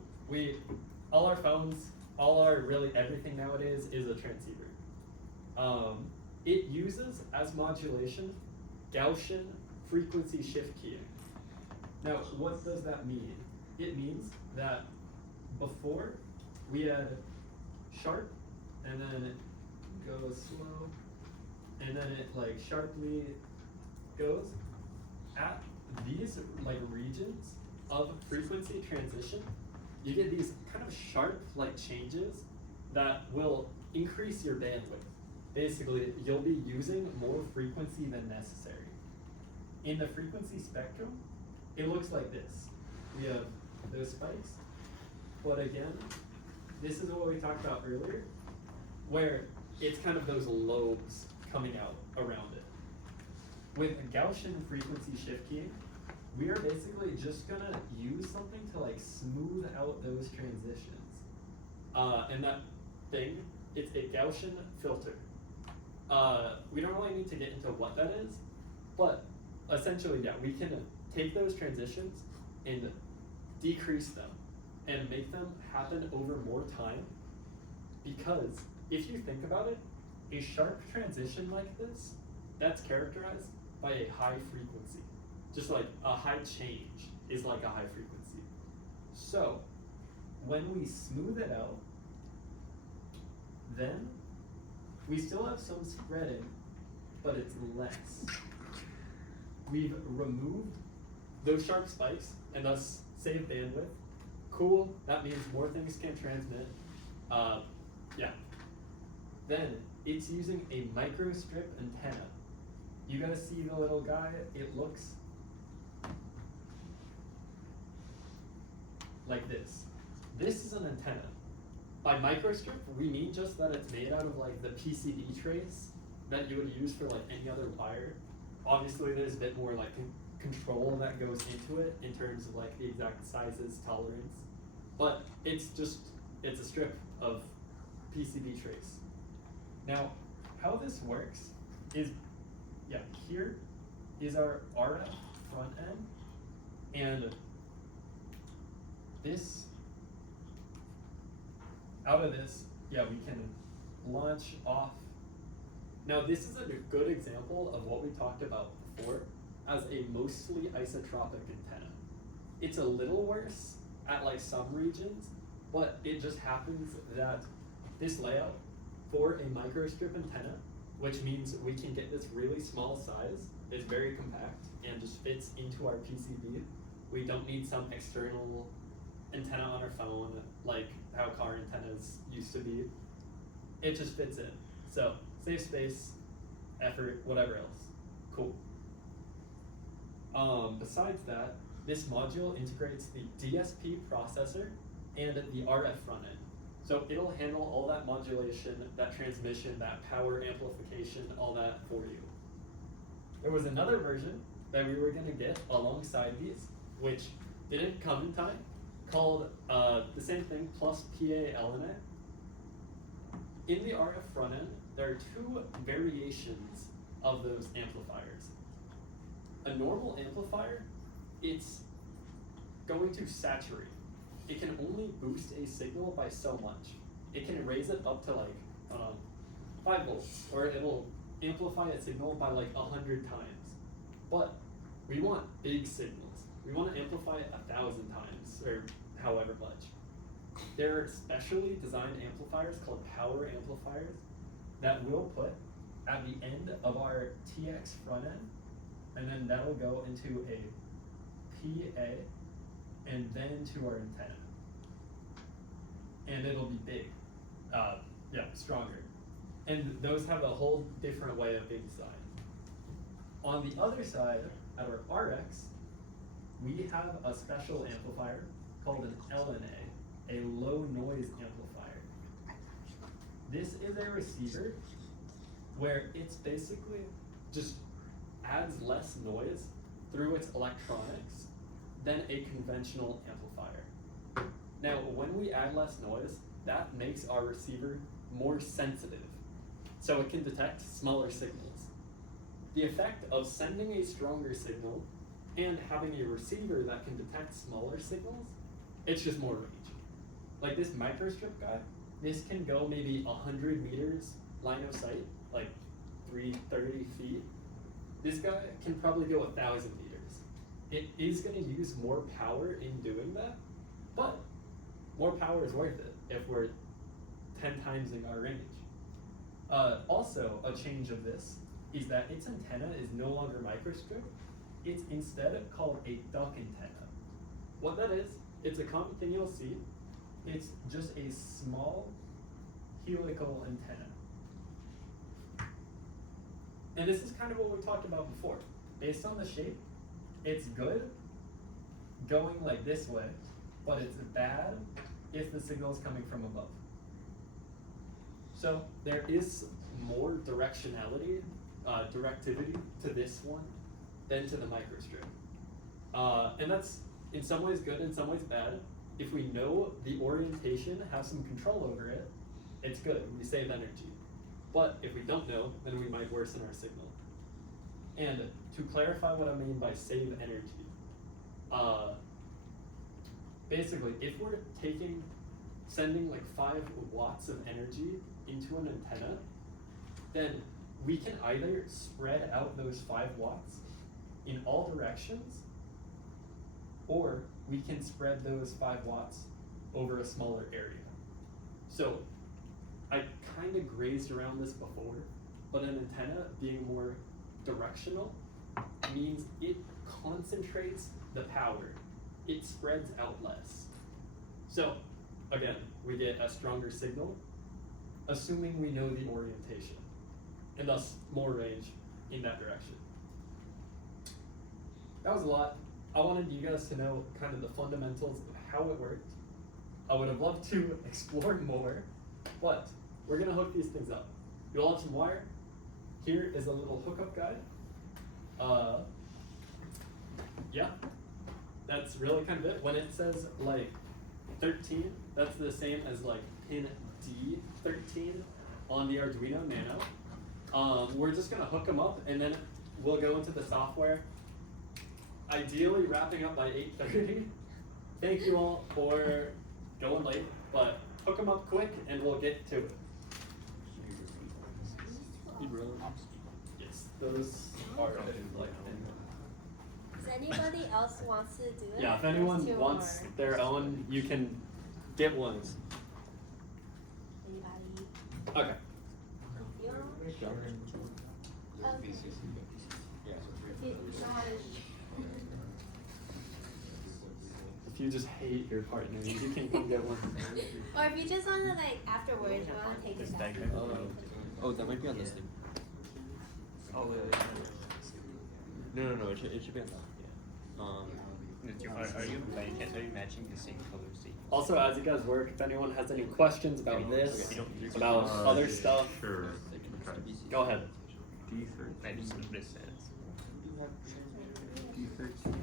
All our phones, all our really everything nowadays is a transceiver. It uses as modulation Gaussian frequency shift keying. Now, what does that mean? It means that before we had sharp, and then it goes slow, and then it like sharply goes. At these like regions of frequency transition, you get these kind of sharp like changes that will increase your bandwidth. Basically, you'll be using more frequency than necessary. In the frequency spectrum, it looks like this. We have those spikes, but again, this is what we talked about earlier, where it's kind of those lobes coming out around it. With Gaussian frequency shift keying, we are basically just gonna use something to like smooth out those transitions. And that thing, it's a Gaussian filter. We don't really need to get into what that is, but essentially, yeah, we can take those transitions and decrease them and make them happen over more time, because if you think about it, a sharp transition like this, that's characterized by a high frequency. Just like a high change is like a high frequency. So, when we smooth it out, then we still have some spreading, but it's less. We've removed those sharp spikes and thus saved bandwidth. Cool, that means more things can transmit. Yeah. Then it's using a microstrip antenna. You guys see the little guy? It looks like this. This is an antenna. By microstrip, we mean just that it's made out of like the PCB trace that you would use for like any other wire. Obviously, there's a bit more like control that goes into it in terms of like the exact sizes, tolerance, but it's a strip of PCB trace. Now, how this works is, yeah, here is our RF front end, and this, out of this, yeah, we can launch off. Now, this is a good example of what we talked about before as a mostly isotropic antenna. It's a little worse at like some regions, but it just happens that this layout for a microstrip antenna which means we can get this really small size. It's very compact and just fits into our PCB. We don't need some external antenna on our phone like how car antennas used to be. It just fits in. So save space, effort, whatever else. Cool. Besides that, this module integrates the DSP processor and the RF front end. So it'll handle all that modulation, that transmission, that power amplification, all that for you. There was another version that we were gonna get alongside these, which didn't come in time, called the same thing, plus PA LNA. In the RF front end, there are two variations of those amplifiers. A normal amplifier, it's going to saturate. It can only boost a signal by so much. It can raise it up to like 5 volts, or it'll amplify a signal by like 100 times. But we want big signals. We want to amplify it 1,000 times, or however much. There are specially designed amplifiers called power amplifiers that we'll put at the end of our TX front end, and then that'll go into a PA and then to our antenna. And it'll be big, stronger. And those have a whole different way of being designed. On the other side, at our RX, we have a special amplifier called an LNA, a low noise amplifier. This is a receiver where it's basically just adds less noise through its electronics than a conventional amplifier. Now, when we add less noise, that makes our receiver more sensitive, so it can detect smaller signals. The effect of sending a stronger signal and having a receiver that can detect smaller signals, it's just more range. Like this microstrip guy, this can go maybe 100 meters line of sight, like 330 feet. This guy can probably go 1,000 meters. It is gonna use more power in doing that, but more power is worth it if we're 10 timesing our range. Also, a change of this is that its antenna is no longer microstrip. It's instead called a duck antenna. What that is, it's a common thing you'll see. It's just a small helical antenna. And this is kind of what we talked about before. Based on the shape, it's good going like this way, but it's bad if the signal is coming from above. So there is more directionality, directivity to this one than to the microstrip. And that's in some ways good, in some ways bad. If we know the orientation, have some control over it, it's good, we save energy. But if we don't know, then we might worsen our signal. And to clarify what I mean by save energy, basically, if we're sending like 5 watts of energy into an antenna, then we can either spread out those 5 watts in all directions, or we can spread those 5 watts over a smaller area. So I kind of grazed around this before, but an antenna being more directional means it concentrates the power. It spreads out less. So again, we get a stronger signal, assuming we know the orientation, and thus more range in that direction. That was a lot. I wanted you guys to know kind of the fundamentals of how it worked. I would have loved to explore more, but we're gonna hook these things up. You'll have some wire. Here is a little hookup guide. Yeah, that's really kind of it. When it says like 13, that's the same as like pin D13 on the Arduino Nano. We're just gonna hook them up and then we'll go into the software. Ideally wrapping up by 8:30. Thank you all for going late, but hook them up quick and we'll get to it. Yes, those are like. Does anybody else wants to do it? Yeah, if There's anyone 2 wants more. their own, you can get ones. Anybody? Okay. You want one? Okay. Yeah, so If you don't want to If you just hate your partner, you can come get one. or if you just want to like afterwards, you want to take This it back. diagram. Oh, that might be on this thing. Oh wait. No, it should be on that. Yeah. Are you by any chance, are you matching the same colors? that you- Also, as you guys work, if anyone has any questions about this, Okay. about other stuff, Sure. go ahead. D13. I just know what it says. D13.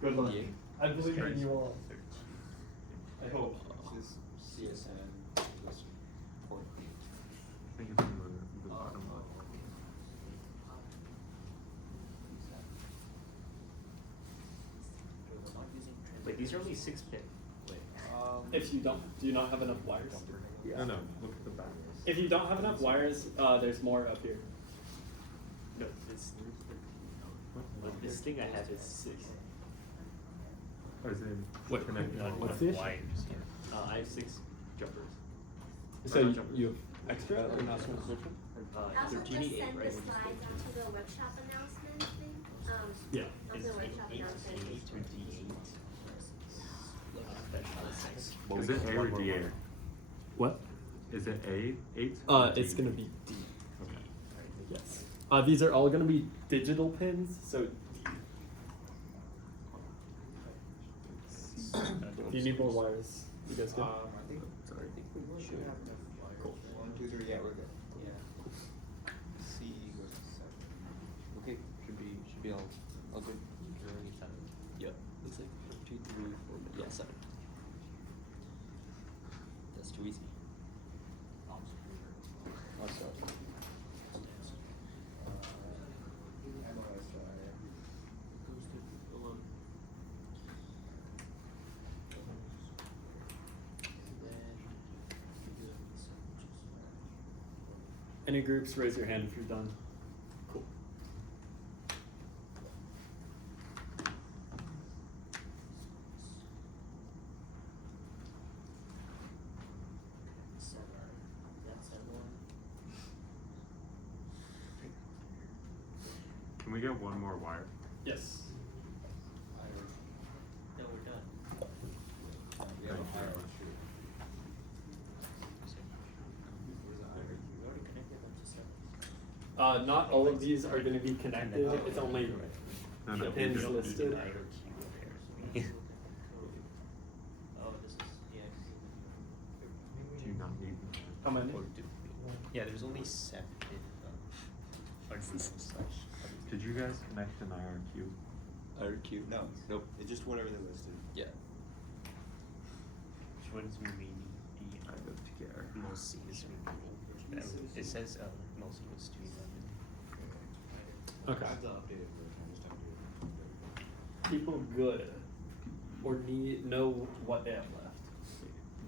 Good luck. Yeah. I believe in you all. I hope. this is CSN plus port. I think it's on the bottom left. Like these are only 6 pin. If you don't, do you not have enough wires? No, look at the back. If you don't have enough wires, there's more up here. No, it's like this thing I have is 6. Or is it What- connected? what's the this? wires? I have 6 jumpers. So Or not you, jumpers. you have extra or not? I also 13 just 8, send the right? slides onto the workshop announcement thing. Yeah. Onto the workshop announcement. Is it A or D8? What? Is it A? 8? It's gonna be D. Yes. These are all gonna be digital pins, so D. Do you need more wires? You guys good? I think we should have enough wires. Cool. 1, 2, 3, yeah, we're good. Yeah. C goes to 7. Okay, should be all good. Yep, looks like 2, 3, 4, yeah, 7. That's too easy. Oh, sorry. Any groups, raise your hand if you're done. Cool. Can we get one more wire? Yes. No, we're done. We have a Thank you. higher shoot. We already connected them to 7. Not all of these are gonna be connected. It's only No, the we pins don't- listed. I or Q apparently. Oh, this is Do you not need? How many? Or do we? Yeah, there's only 7 slash. Did you guys connect an IRQ? IRQ? No, Nope. it's just whatever they listed. Yeah. Which one's maybe I the got to get her. most is it says most was 211. Okay. I have the updated version, I just don't do it. People good or know what they have left.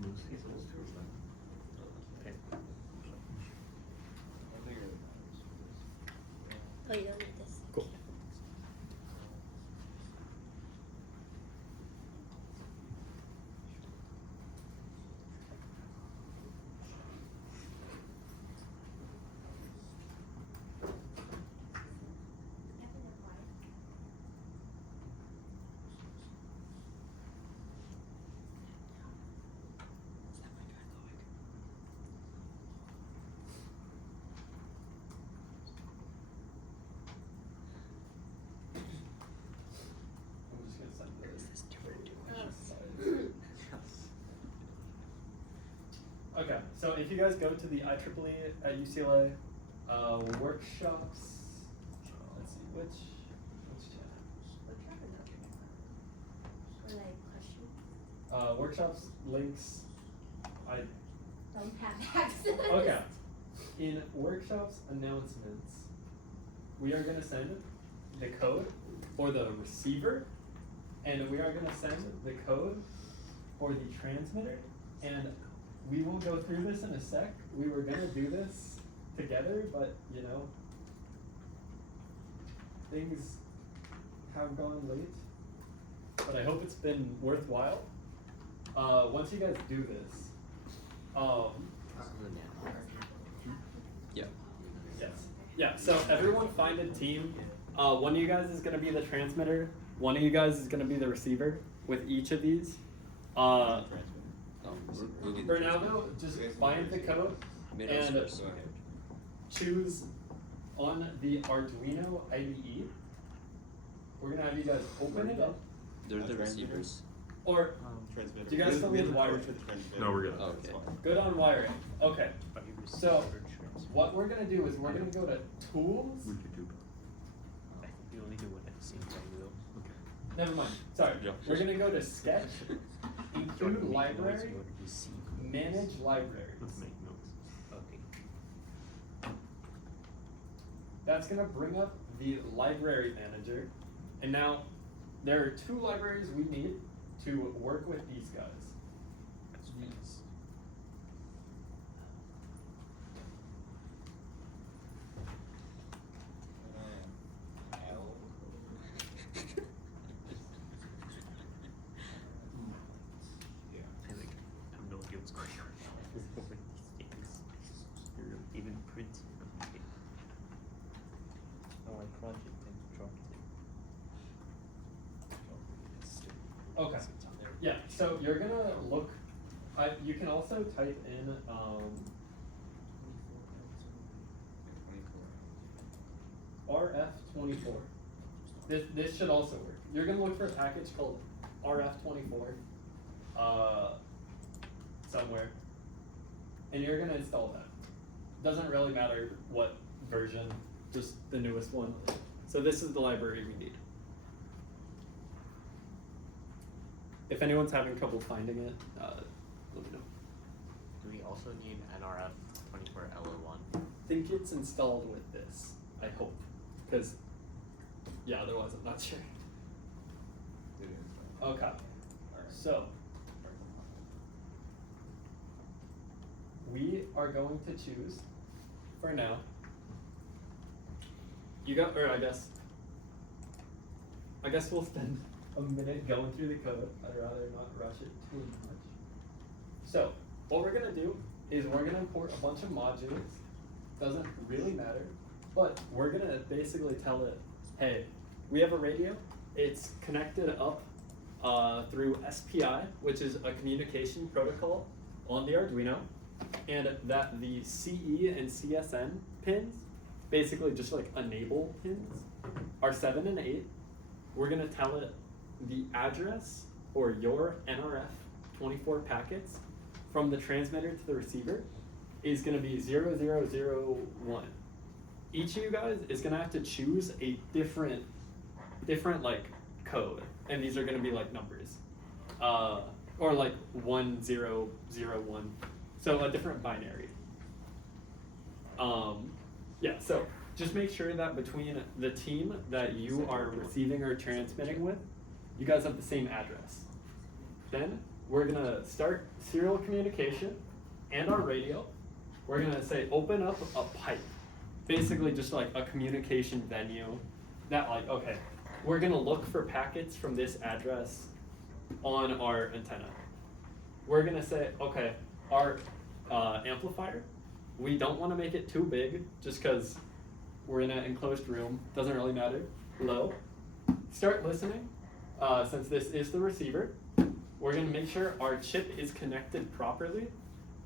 Most equals to 11. Okay. I don't think it really matters. Oh, you don't need this. Cool. I'm just gonna send this. Okay, so if you guys go to the IEEE at UCLA workshops, let's see which channel. Or like question. Workshops links. I Don't have access. okay. In workshops announcements, we are gonna send the code for the receiver, and we are gonna send the code for the transmitter, and we will go through this in a sec. We were gonna do this together, but you know, things have gone late. but I hope it's been worthwhile. Once you guys do this, Yeah. yes, yeah. So everyone find a team. One of you guys is gonna be the transmitter. One of you guys is gonna be the receiver with each of these. Oh, we'll do the For now though, just find the code Middles and first. choose on the Arduino IDE. We're gonna have you guys open it up, They're the Transmitter? receivers. or Transmitter. Do you guys still need the wire? No, we're good. Oh, okay. good on wiring. Okay. Are you So, receiver transfer? what we're gonna do is we're gonna go to Tools. We could do both. I think we only do one at the same time though. Okay. Never mind. Sorry. Yeah. We're gonna go to Sketch, Jordan, Include make notes Library, in order to see. Manage Libraries. Let's make notes. Okay. That's gonna bring up the Library Manager, and now there are two libraries we need to work with these guys. These. I like have no idea what's going on over these things. Even print. Okay. Oh, I project and dropped it. Okay. Yeah, so you're gonna look, you can also type in, RF24. This should also work. You're gonna look for a package called RF24, somewhere, and you're gonna install that. Doesn't really matter what version, just the newest one. So this is the library we need. If anyone's having trouble finding it, let me know. Do we also need NRF24 LO1? I think it's installed with this, I hope, because, yeah, otherwise I'm not sure. It is. Okay, so, we are going to choose, for now, I guess we'll spend a minute going through the code. I'd rather not rush it too much. So, what we're gonna do is we're gonna import a bunch of modules. Doesn't really matter, but we're gonna basically tell it, hey, we have a radio. It's connected up through SPI, which is a communication protocol on the Arduino, and that the CE and CSN pins, basically just like enable pins, are 7 and 8. We're gonna tell it the address or your NRF24 packets from the transmitter to the receiver is gonna be 0001. Each of you guys is gonna have to choose a different like code, and these are gonna be like numbers, or like 1001. So a different binary. Yeah, so just make sure that between the team that you are receiving or transmitting with, you guys have the same address. Then we're gonna start serial communication and our radio. We're gonna say open up a pipe, basically just like a communication venue that like, okay, we're gonna look for packets from this address on our antenna. We're gonna say, okay, our amplifier, we don't wanna make it too big just cause we're in an enclosed room, doesn't really matter. Low. Start listening, since this is the receiver. We're gonna make sure our chip is connected properly.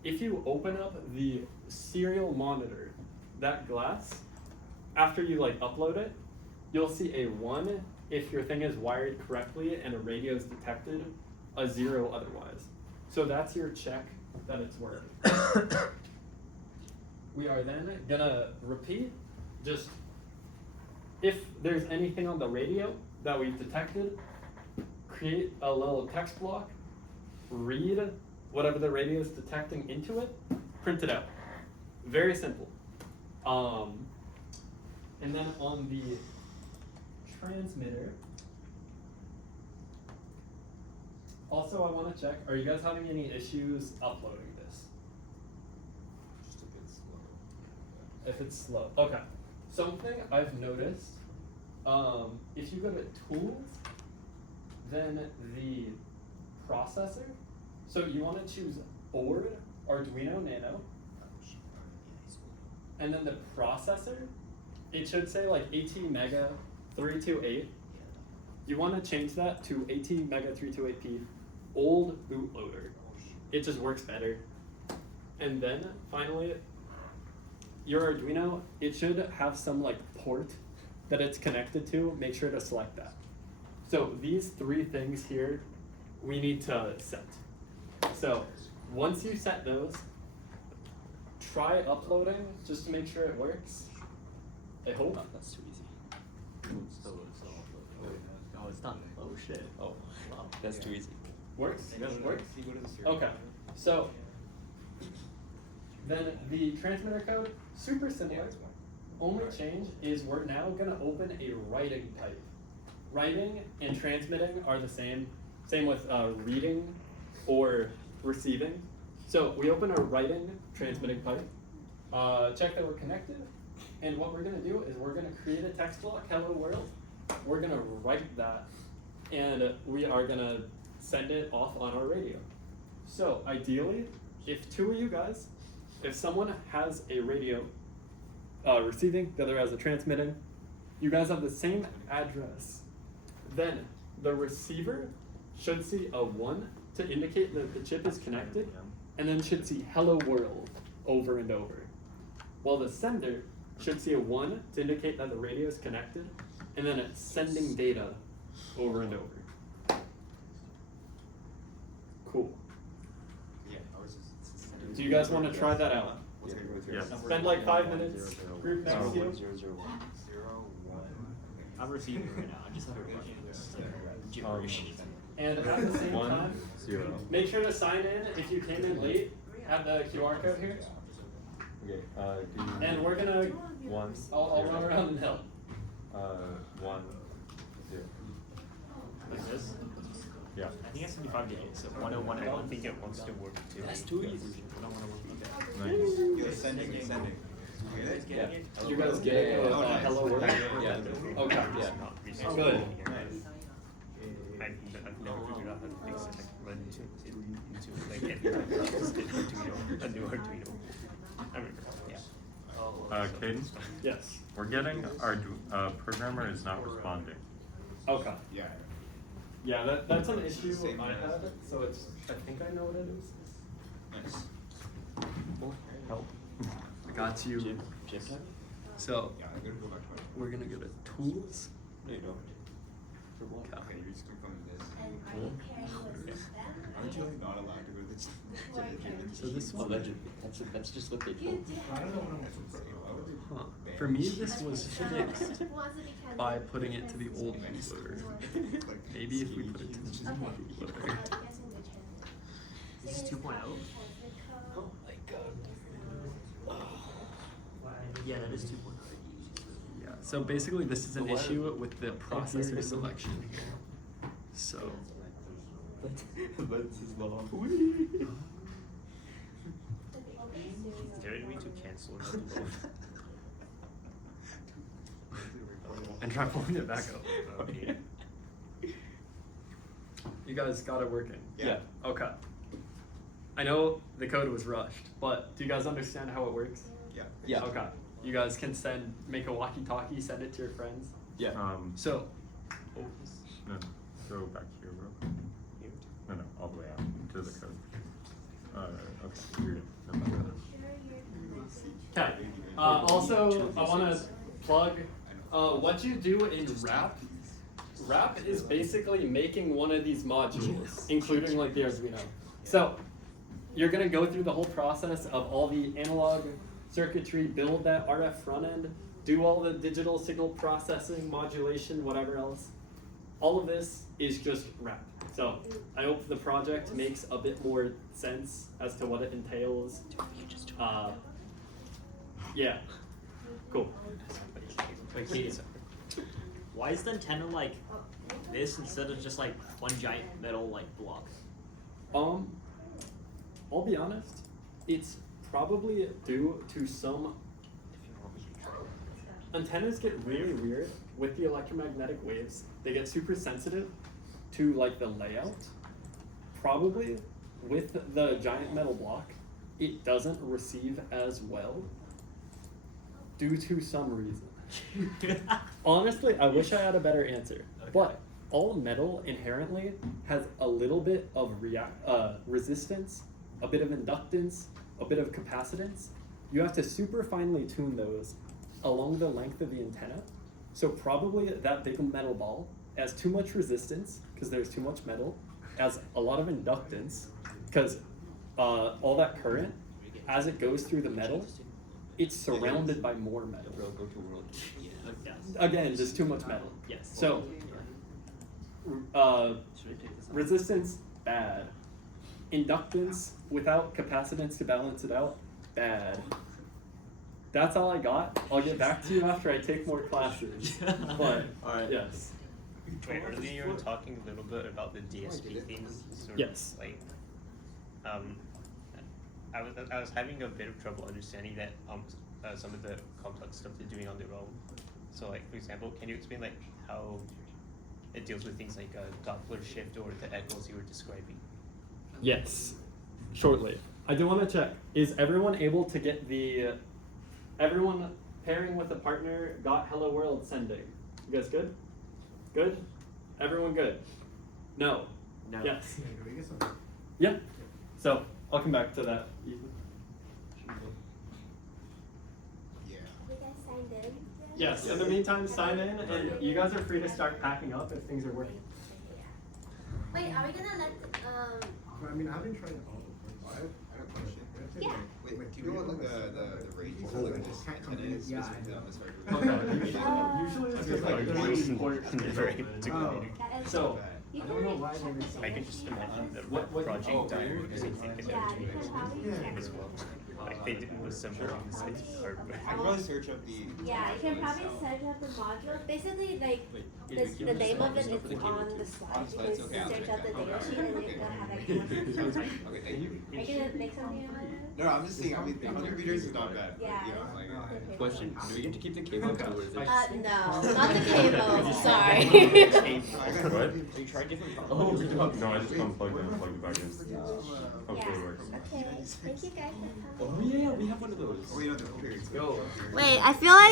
If you open up the serial monitor, that glass, after you like upload it, you'll see a 1 if your thing is wired correctly and a radio is detected, a 0 otherwise. So that's your check that it's working. We are then gonna repeat, just if there's anything on the radio that we've detected, create a little text block, read whatever the radio is detecting into it, print it out. Very simple. And then on the transmitter, also I want to check, are you guys having any issues uploading this? Just a bit slow. If it's slow. Okay. Something I've noticed, if you go to tools then the processor. So you want to choose board Arduino Nano, and then the processor, it should say like ATmega 328. You want to change that to ATmega 328P old bootloader. It just works better. And then finally, your Arduino, it should have some like port that it's connected to. Make sure to select that. So these three things here, we need to set. So once you set those, try uploading just to make sure it works. I hope. Oh, that's too easy. Oh, it's not. Oh shit. Oh, wow, that's too easy. Works? No, Works? if you go to the serial Okay. number. So then the transmitter code, super similar. Yeah, it's one. Only change is we're now gonna open a writing pipe. Writing and transmitting are the same. Same with reading or receiving. So we open a writing transmitting pipe, check that we're connected, and what we're gonna do is we're gonna create a text block, hello world. We're gonna write that, and we are gonna send it off on our radio. So ideally, if two of you guys, if someone has a radio receiving, the other has a transmitting, you guys have the same address, then the receiver should see a 1 to indicate that the chip is connected, and then should see hello world over and over. While the sender should see a 1 to indicate that the radio is connected, and then it's sending data over and over. Cool. Yeah, ours is. Do you guys want to try that out? What's it with Yeah. yours? Spend like 5 minutes, group next to you. 0, 0, 0, 1. 0, 1. I'm receiving right now. I'm just running this gibberish. And at the same 1, time, 0. make sure to sign in if you came in late. Have the QR code here. Okay. Do you And we're gonna, 1, I'll 0. run around and help. 1, 0. Like this? Yeah. I think that's 75 digits, so 101. I don't think it wants to work too. That's too easy. I don't want to work with that. Nice. You're sending. You get it? Yeah. You guys get it? Oh, nice. Hello world? Yeah. Okay. Yeah. Not Oh, recently good. here. Nice. I've never figured out how to fix it, like run into like Arduino, a new Arduino. I remember, yeah. Caden, Yes. we're getting our programmer is not responding. Okay. Yeah. Yeah, that's an issue Same I as- had, so it's, I think I know what it is. Nice. Help. Got you. Jim time? So, Yeah, I'm gonna go back to my. we're gonna go to tools. No, you don't. For what? Okay, you're just gonna come in this. And are you pairing with them? Aren't you like not allowed to go to this? So this one, Allegedly. That's just what they told me. I don't know what I'm supposed to say. Why would they huh. ban For me, this? this was fixed by putting it to the old bootloader. Like, Maybe if we put it to the new Okay. bootloader. This is 2.0? Oh my god. Yeah, that is 2.0. Yeah, so basically this is an But why- issue with the processor here. selection here. So, That's his law. Is there any way to cancel another load? and try pulling it back up. Okay. You guys got it working? Yeah. Okay. I know the code was rushed, but do you guys understand how it works? Yeah. Yeah. Okay. You guys can make a walkie-talkie, send it to your friends. Yeah. So, No, go back here, bro. No, all the way out to the code. Okay, you're good. No matter that. okay. Also, I want to plug what you do in Wrap. Wrap is basically making one of these modules, including like the Arduino. So, you're gonna go through the whole process of all the analog circuitry, build that RF front end, do all the digital signal processing, modulation, whatever else. All of this is just Wrap. So, I hope the project makes a bit more sense as to what it entails. Yeah. Cool. Wait, why is the antenna like this instead of just like one giant metal like block? I'll be honest, it's probably due to some antennas get really weird with the electromagnetic waves. They get super sensitive, to like the layout, probably with the giant metal block, it doesn't receive as well due to some reason. Honestly, I wish I had a better answer. But all metal inherently has a little bit of resistance, a bit of inductance, a bit of capacitance. You have to super finely tune those along the length of the antenna. So probably that big metal ball has too much resistance because there's too much metal, has a lot of inductance because all that current, as it goes through the metal, it's surrounded by more metal. Bro, go to world. Yes. Again, just too much metal. Yes. So, Should I take this out? resistance, bad. Inductance without capacitance to balance it out, bad. That's all I got. I'll get back to you after I take more classes. But, Alright. yes. Wait, earlier you were talking a little bit about the DSP things. Sort of Yes. like, I was having a bit of trouble understanding that some of the complex stuff they're doing on their own. So like, for example, can you explain like how it deals with things like Doppler shift or the echoes you were describing? Yes. Shortly. I do want to check. Is everyone able to get the... everyone pairing with a partner got Hello World sending? You guys good? Good? Everyone good? No. No. Yes. Yeah. So, I'll come back to that. Yeah. You guys signed in? Yes, in the meantime, sign in, and you guys are free to start packing up if things are working. Wait, are we gonna let I mean, I've been trying all the I have a question. Yeah. Wait, do you know what like the range is? Like just antenna is Yeah, specifically I on this Okay, regular? usually it's Just just like like the one main person port in the very open. to Oh. So, you I can don't know like why check they the were so- I can just imagine the What- project oh, done really? using think Yeah, you can probably check as well. Like they didn't assemble on the site hardware. I can probably search up the. Yeah, you can probably itself. search up the module. Basically, like Wait, the name of it Just open is the on cable the too. slide. On You slides, can okay, I'll search check out the that. data Okay. sheet and Okay. it will have like more. Okay, thank you. Are you gonna make something about it? No, I'm just saying, I mean, 100 meters is not bad. but, Yeah. You know, like, Question: do we get to keep the cable too, or is it? No, not the cable. Sorry. What? Are you trying different combos? No, I just unplugged it and plugged it back in. Hopefully it works. Okay. Thank you guys for coming. Oh yeah, we have one of those. oh, wait, no, the periods. Go. Wait, I feel like